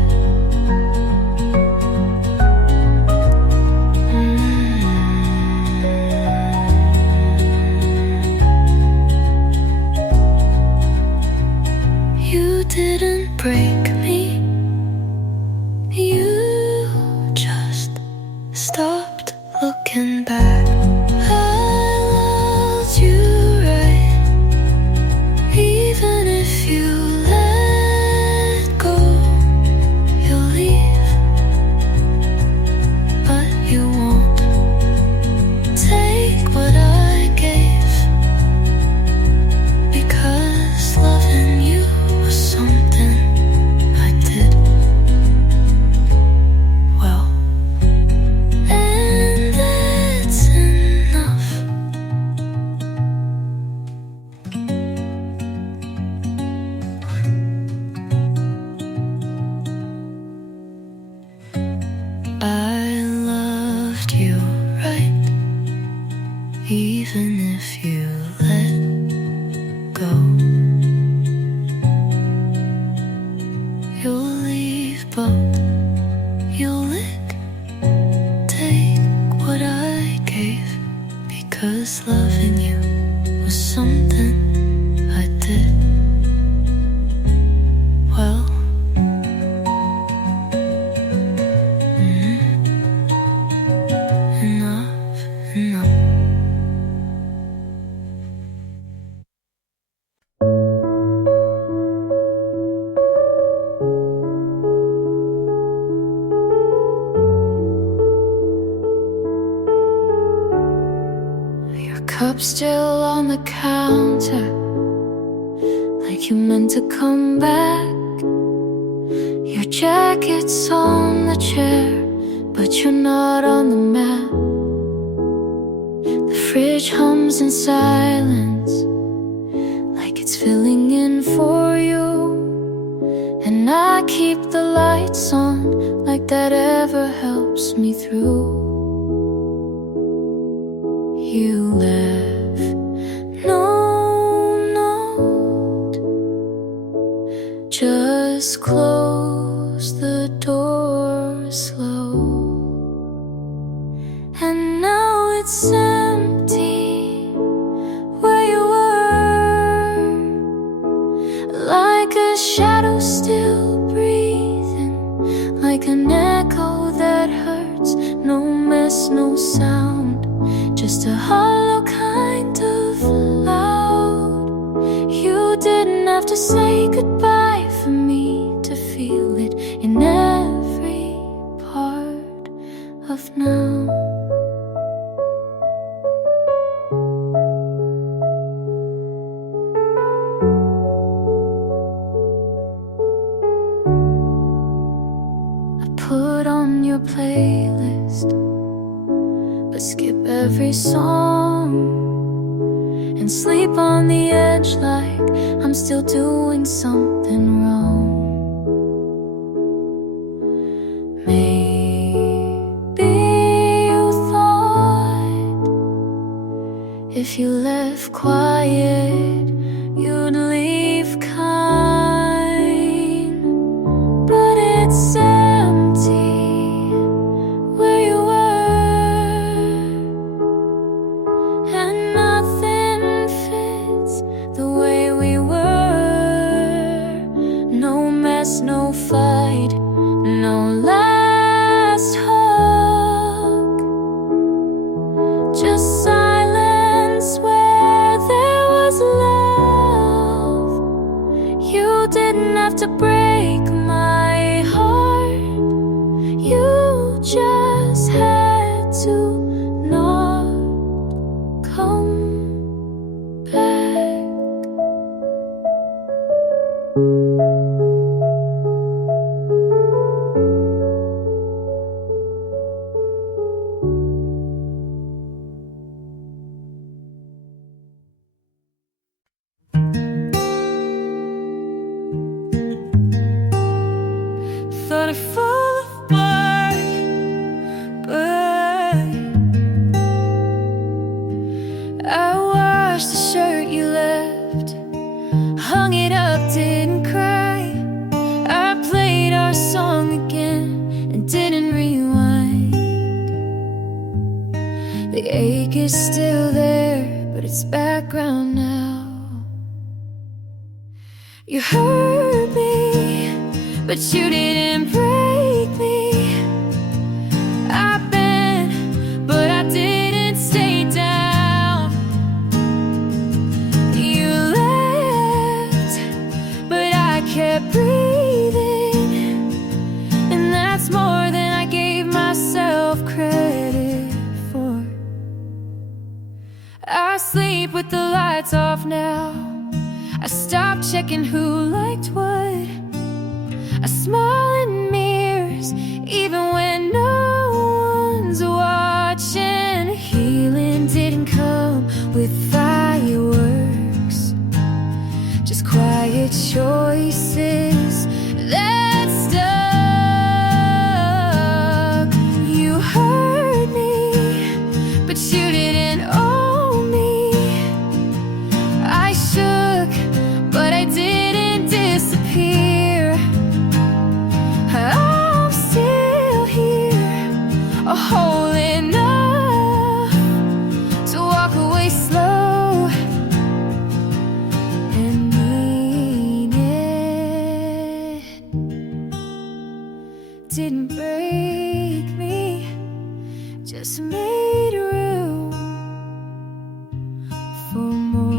You didn't break me, you just stopped looking back. I loved you right, even if you let go. You'll leave, but you won't take what I gave, because loving you was something I did well, and that's enough. I loved you right, even if you let go. You'll leave, but you'll lick, take what I gave, because loving you was something I did well. Enough, enough. Your cup's still on the counter, like you meant to come back. Your jacket's on the chair, but you're not on the map. The fridge hums in silence, like it's filling in for you. And I keep the lights on, like that ever helps me through. You left no note, just close the door slow. And now it's empty where you were, like a shadow still breathing, like an echo that hurts. No mess, no sound, just a hollow kind of loud. You didn't have to say goodbye for me to feel it in every part of now. I put on your playlist, but skip every song. and sleep on the edge like I'm still doing something wrong. Maybe you thought if you left quiet, you'd leave kind, but it's empty where you were, and nothing fits the way we were. No mess, no fight, no last hug, just silence where there was love. You didn't have to break my heart, you just had to not come back. Thought I'd fall apart, but I washed the shirt you left, hung it up, didn't cry. I played our song again and didn't rewind. The ache is still there, but it's background now. You hurt me, but you didn't break me. I bent, but I didn't stay down. You left, but I kept breathing, and that's more than I gave myself credit for. I sleep with the lights off now. I stopped checking who liked what. I smile in mirrors even when no one's watching. Healing didn't come with fireworks, just quiet choices that stuck. You hurt me, but you didn't own me. I shook, but I didn't disappear. I'm still here, whole enough to walk away slow and mean it. Didn't break me, just made room for more.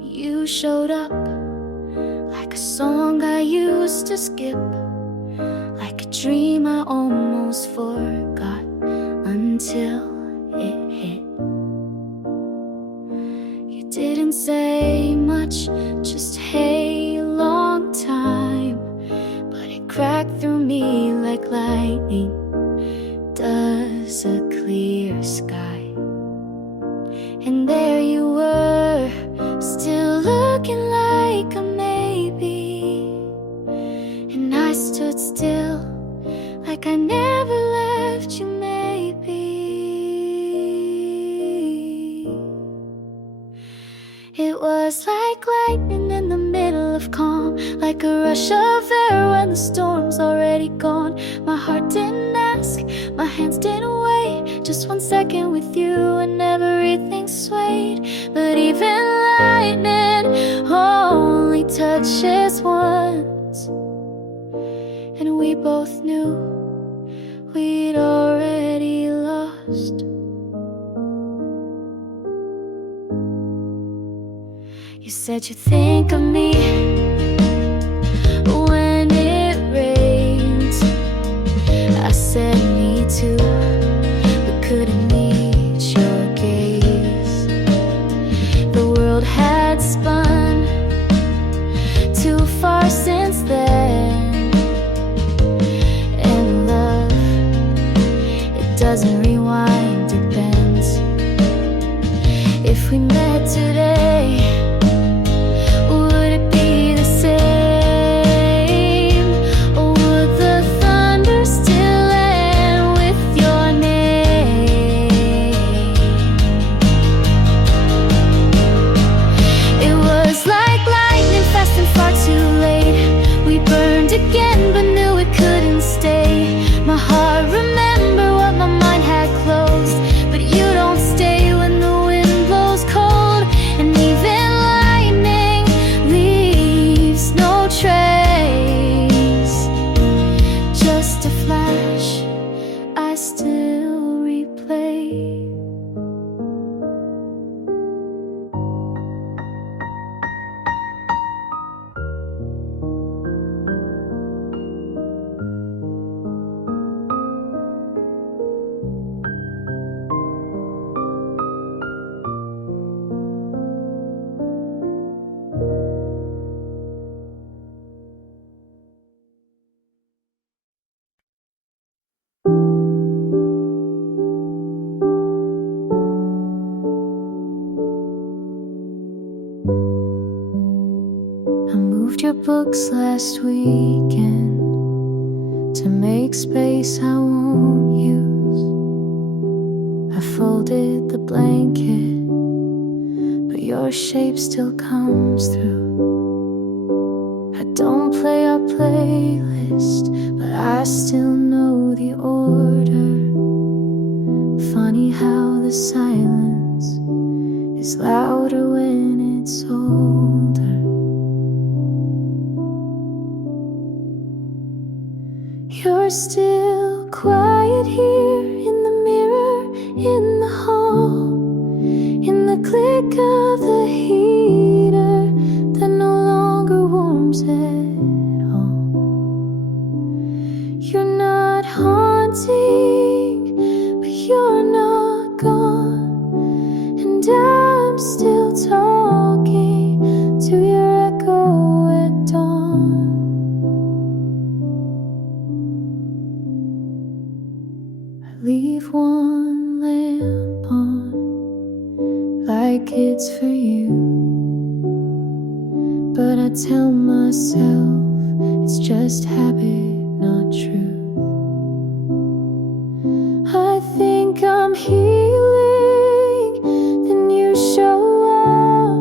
You showed up like a song I used to skip, like a dream I almost forgot until it hit. You didn't say much, just hey, long time, but it cracked through me like lightning does a clear sky. And there you were, still looking like a maybe, and I stood still like I never left you, maybe. It was like lightning in the middle of calm, like a rush of air when the storm's already gone. My heart didn't ask, my hands didn't wait, just 1 second with you and everything swayed. But even lightning only touches once, and we both knew we'd already lost. You said you think of me when it rains. I said me too, but couldn't leave. rewind, it bends. If we met today, would it be the same? Or would the thunder still end with your name? It was like lightning, fast and far too late. We burned again but knew it couldn't stay. My heart remember what my mind had closed, but you don't stay when the wind blows cold. And even lightning leaves no trace, just a flash I still replay. I moved your books last weekend to make space I won't use. I folded the blanket, but your shape still comes through. I don't play our playlist, but I still know the order. Funny how the silence is louder when it's older. You're still quiet here in the mirror, in the hall, in the click of the heater that no longer warms at all. You're not haunting, but you're not gone, and I'm still talking to your echo at dawn. Leave one lamp on, like it's for you, but I tell myself it's just habit, not truth. I think I'm healing, then you show up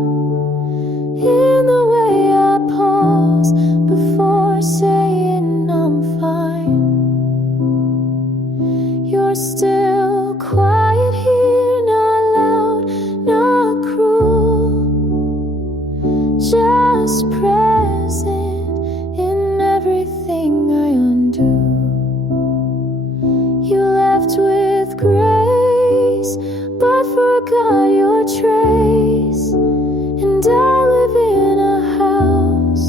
in the way I pause before saying I'm fine. You're still quiet here, not loud, not cruel, just present in everything I undo. You left with grace, but forgot your trace, and I live in a house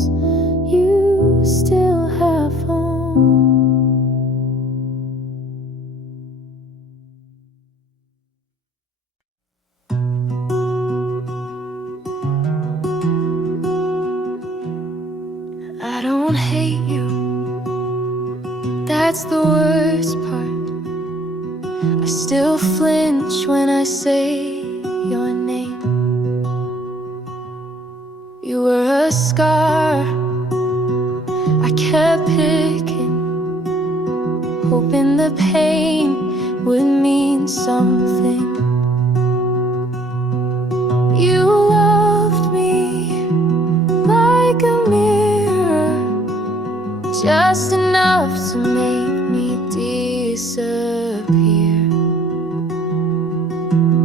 you still have home. I don't hate you, that's the worst part. I still flinch when I say your name. You were a scar I kept picking, hoping the pain would mean something. You loved me like a mirror, just enough to make me disappear.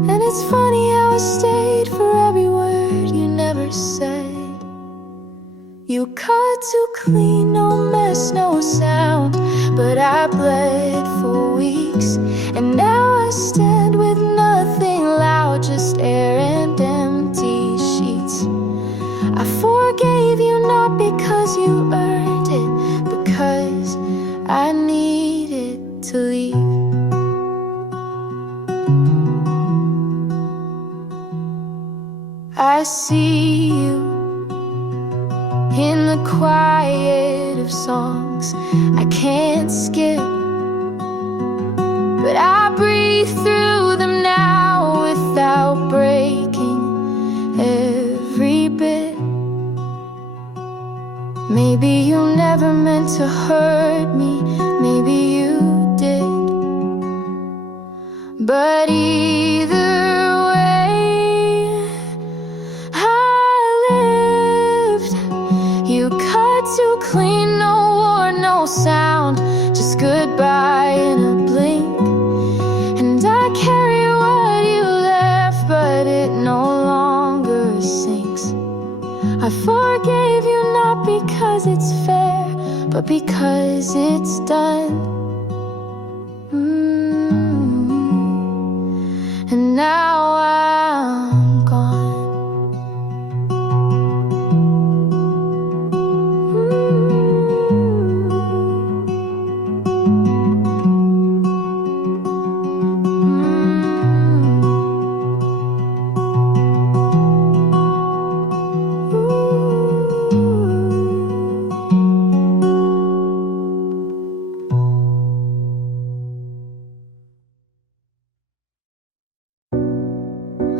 And it's funny how I stayed for every word you never said. You cut too clean, no mess, no sound, but I bled for weeks, and now I stand with nothing loud, just air and empty sheets. I forgave you not because you earned it, because I needed to leave. I see you in the quiet of songs I can't skip, but I breathe see through them now without breaking every bit. Maybe you never meant to hurt me, maybe you did. But either way, I lived. You cut too clean, no war, no sound, just goodbye in a blink. And I carry what you left, but it no longer sinks. I forgave you not because it's fair, but because it's done. And now I'm gone.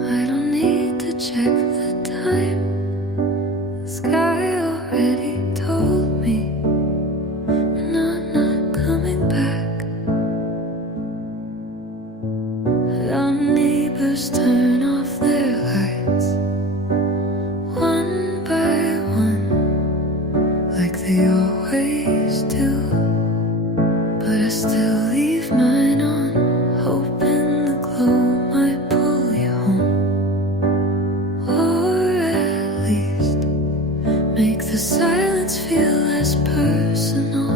I don't need to check the time. The sky already told me, and I'm not coming back. Our neighbors turn off their lights one by one, like they always do. But I still leave mine on, hoping the glow might pull you home, or at least make the silence feel less personal.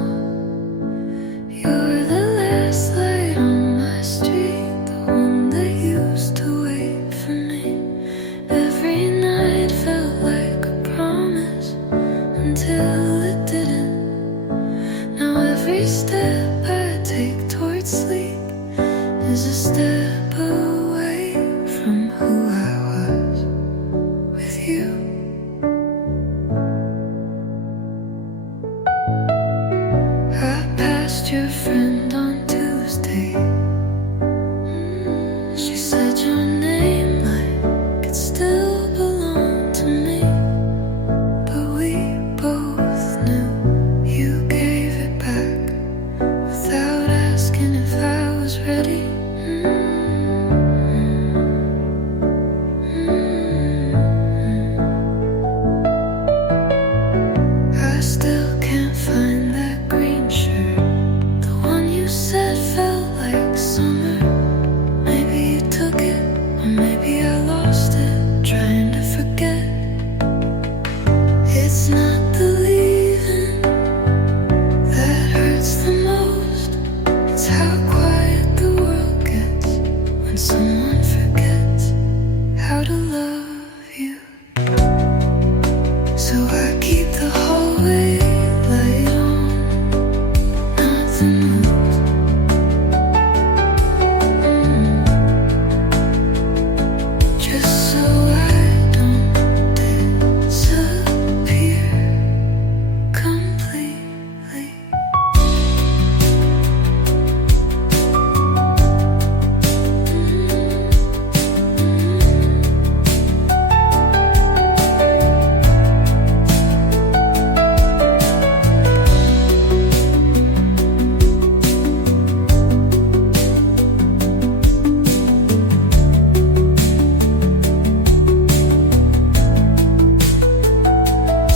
You're the last light on my street, the one that used to wait for me. Every night felt like a promise until it didn't. Now every step I take towards sleep is a step away from who I was with you. I passed your friend on Tuesday. She said your name like it still belonged to me, but we both knew you gave it back without asking if I was ready. I still can't find that green shirt, the one you said felt like summer. Maybe you took it, or maybe I lost it, trying to forget. It's not the leaving that hurts the most, it's how quiet the world gets when someone forgets how to love you. So I keep the hallway light on, not the moon. Just so I don't disappear completely.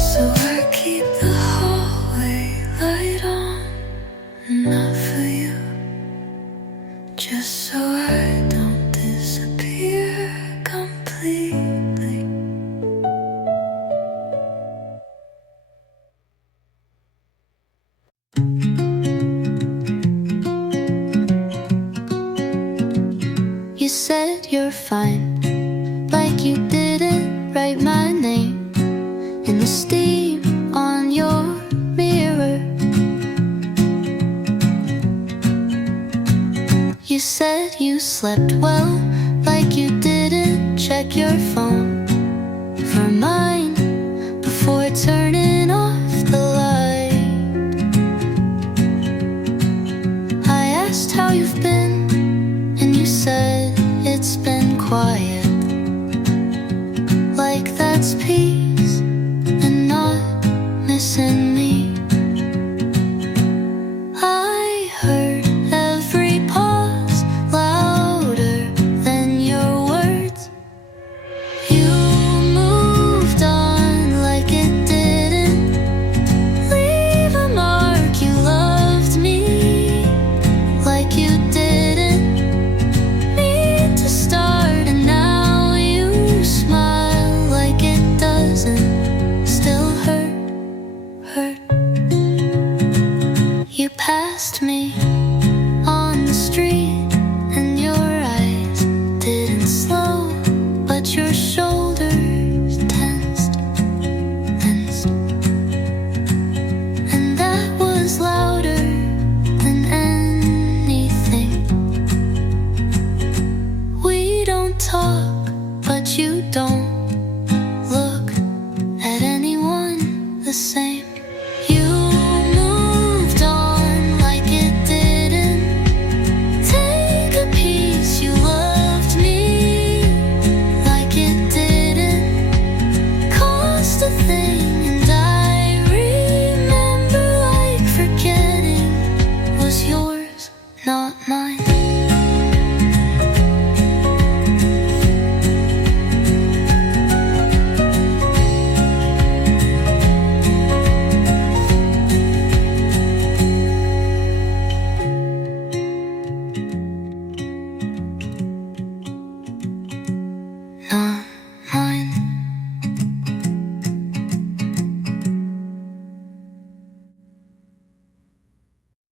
So I keep the hallway light on, not for you, just so I don't disappear completely. You said you're fine, like you didn't write my name in the steam on your mirror. You said you slept well, like you didn't check your phone for mine before turning off the light. I asked how you've been, and you said at your shoulder.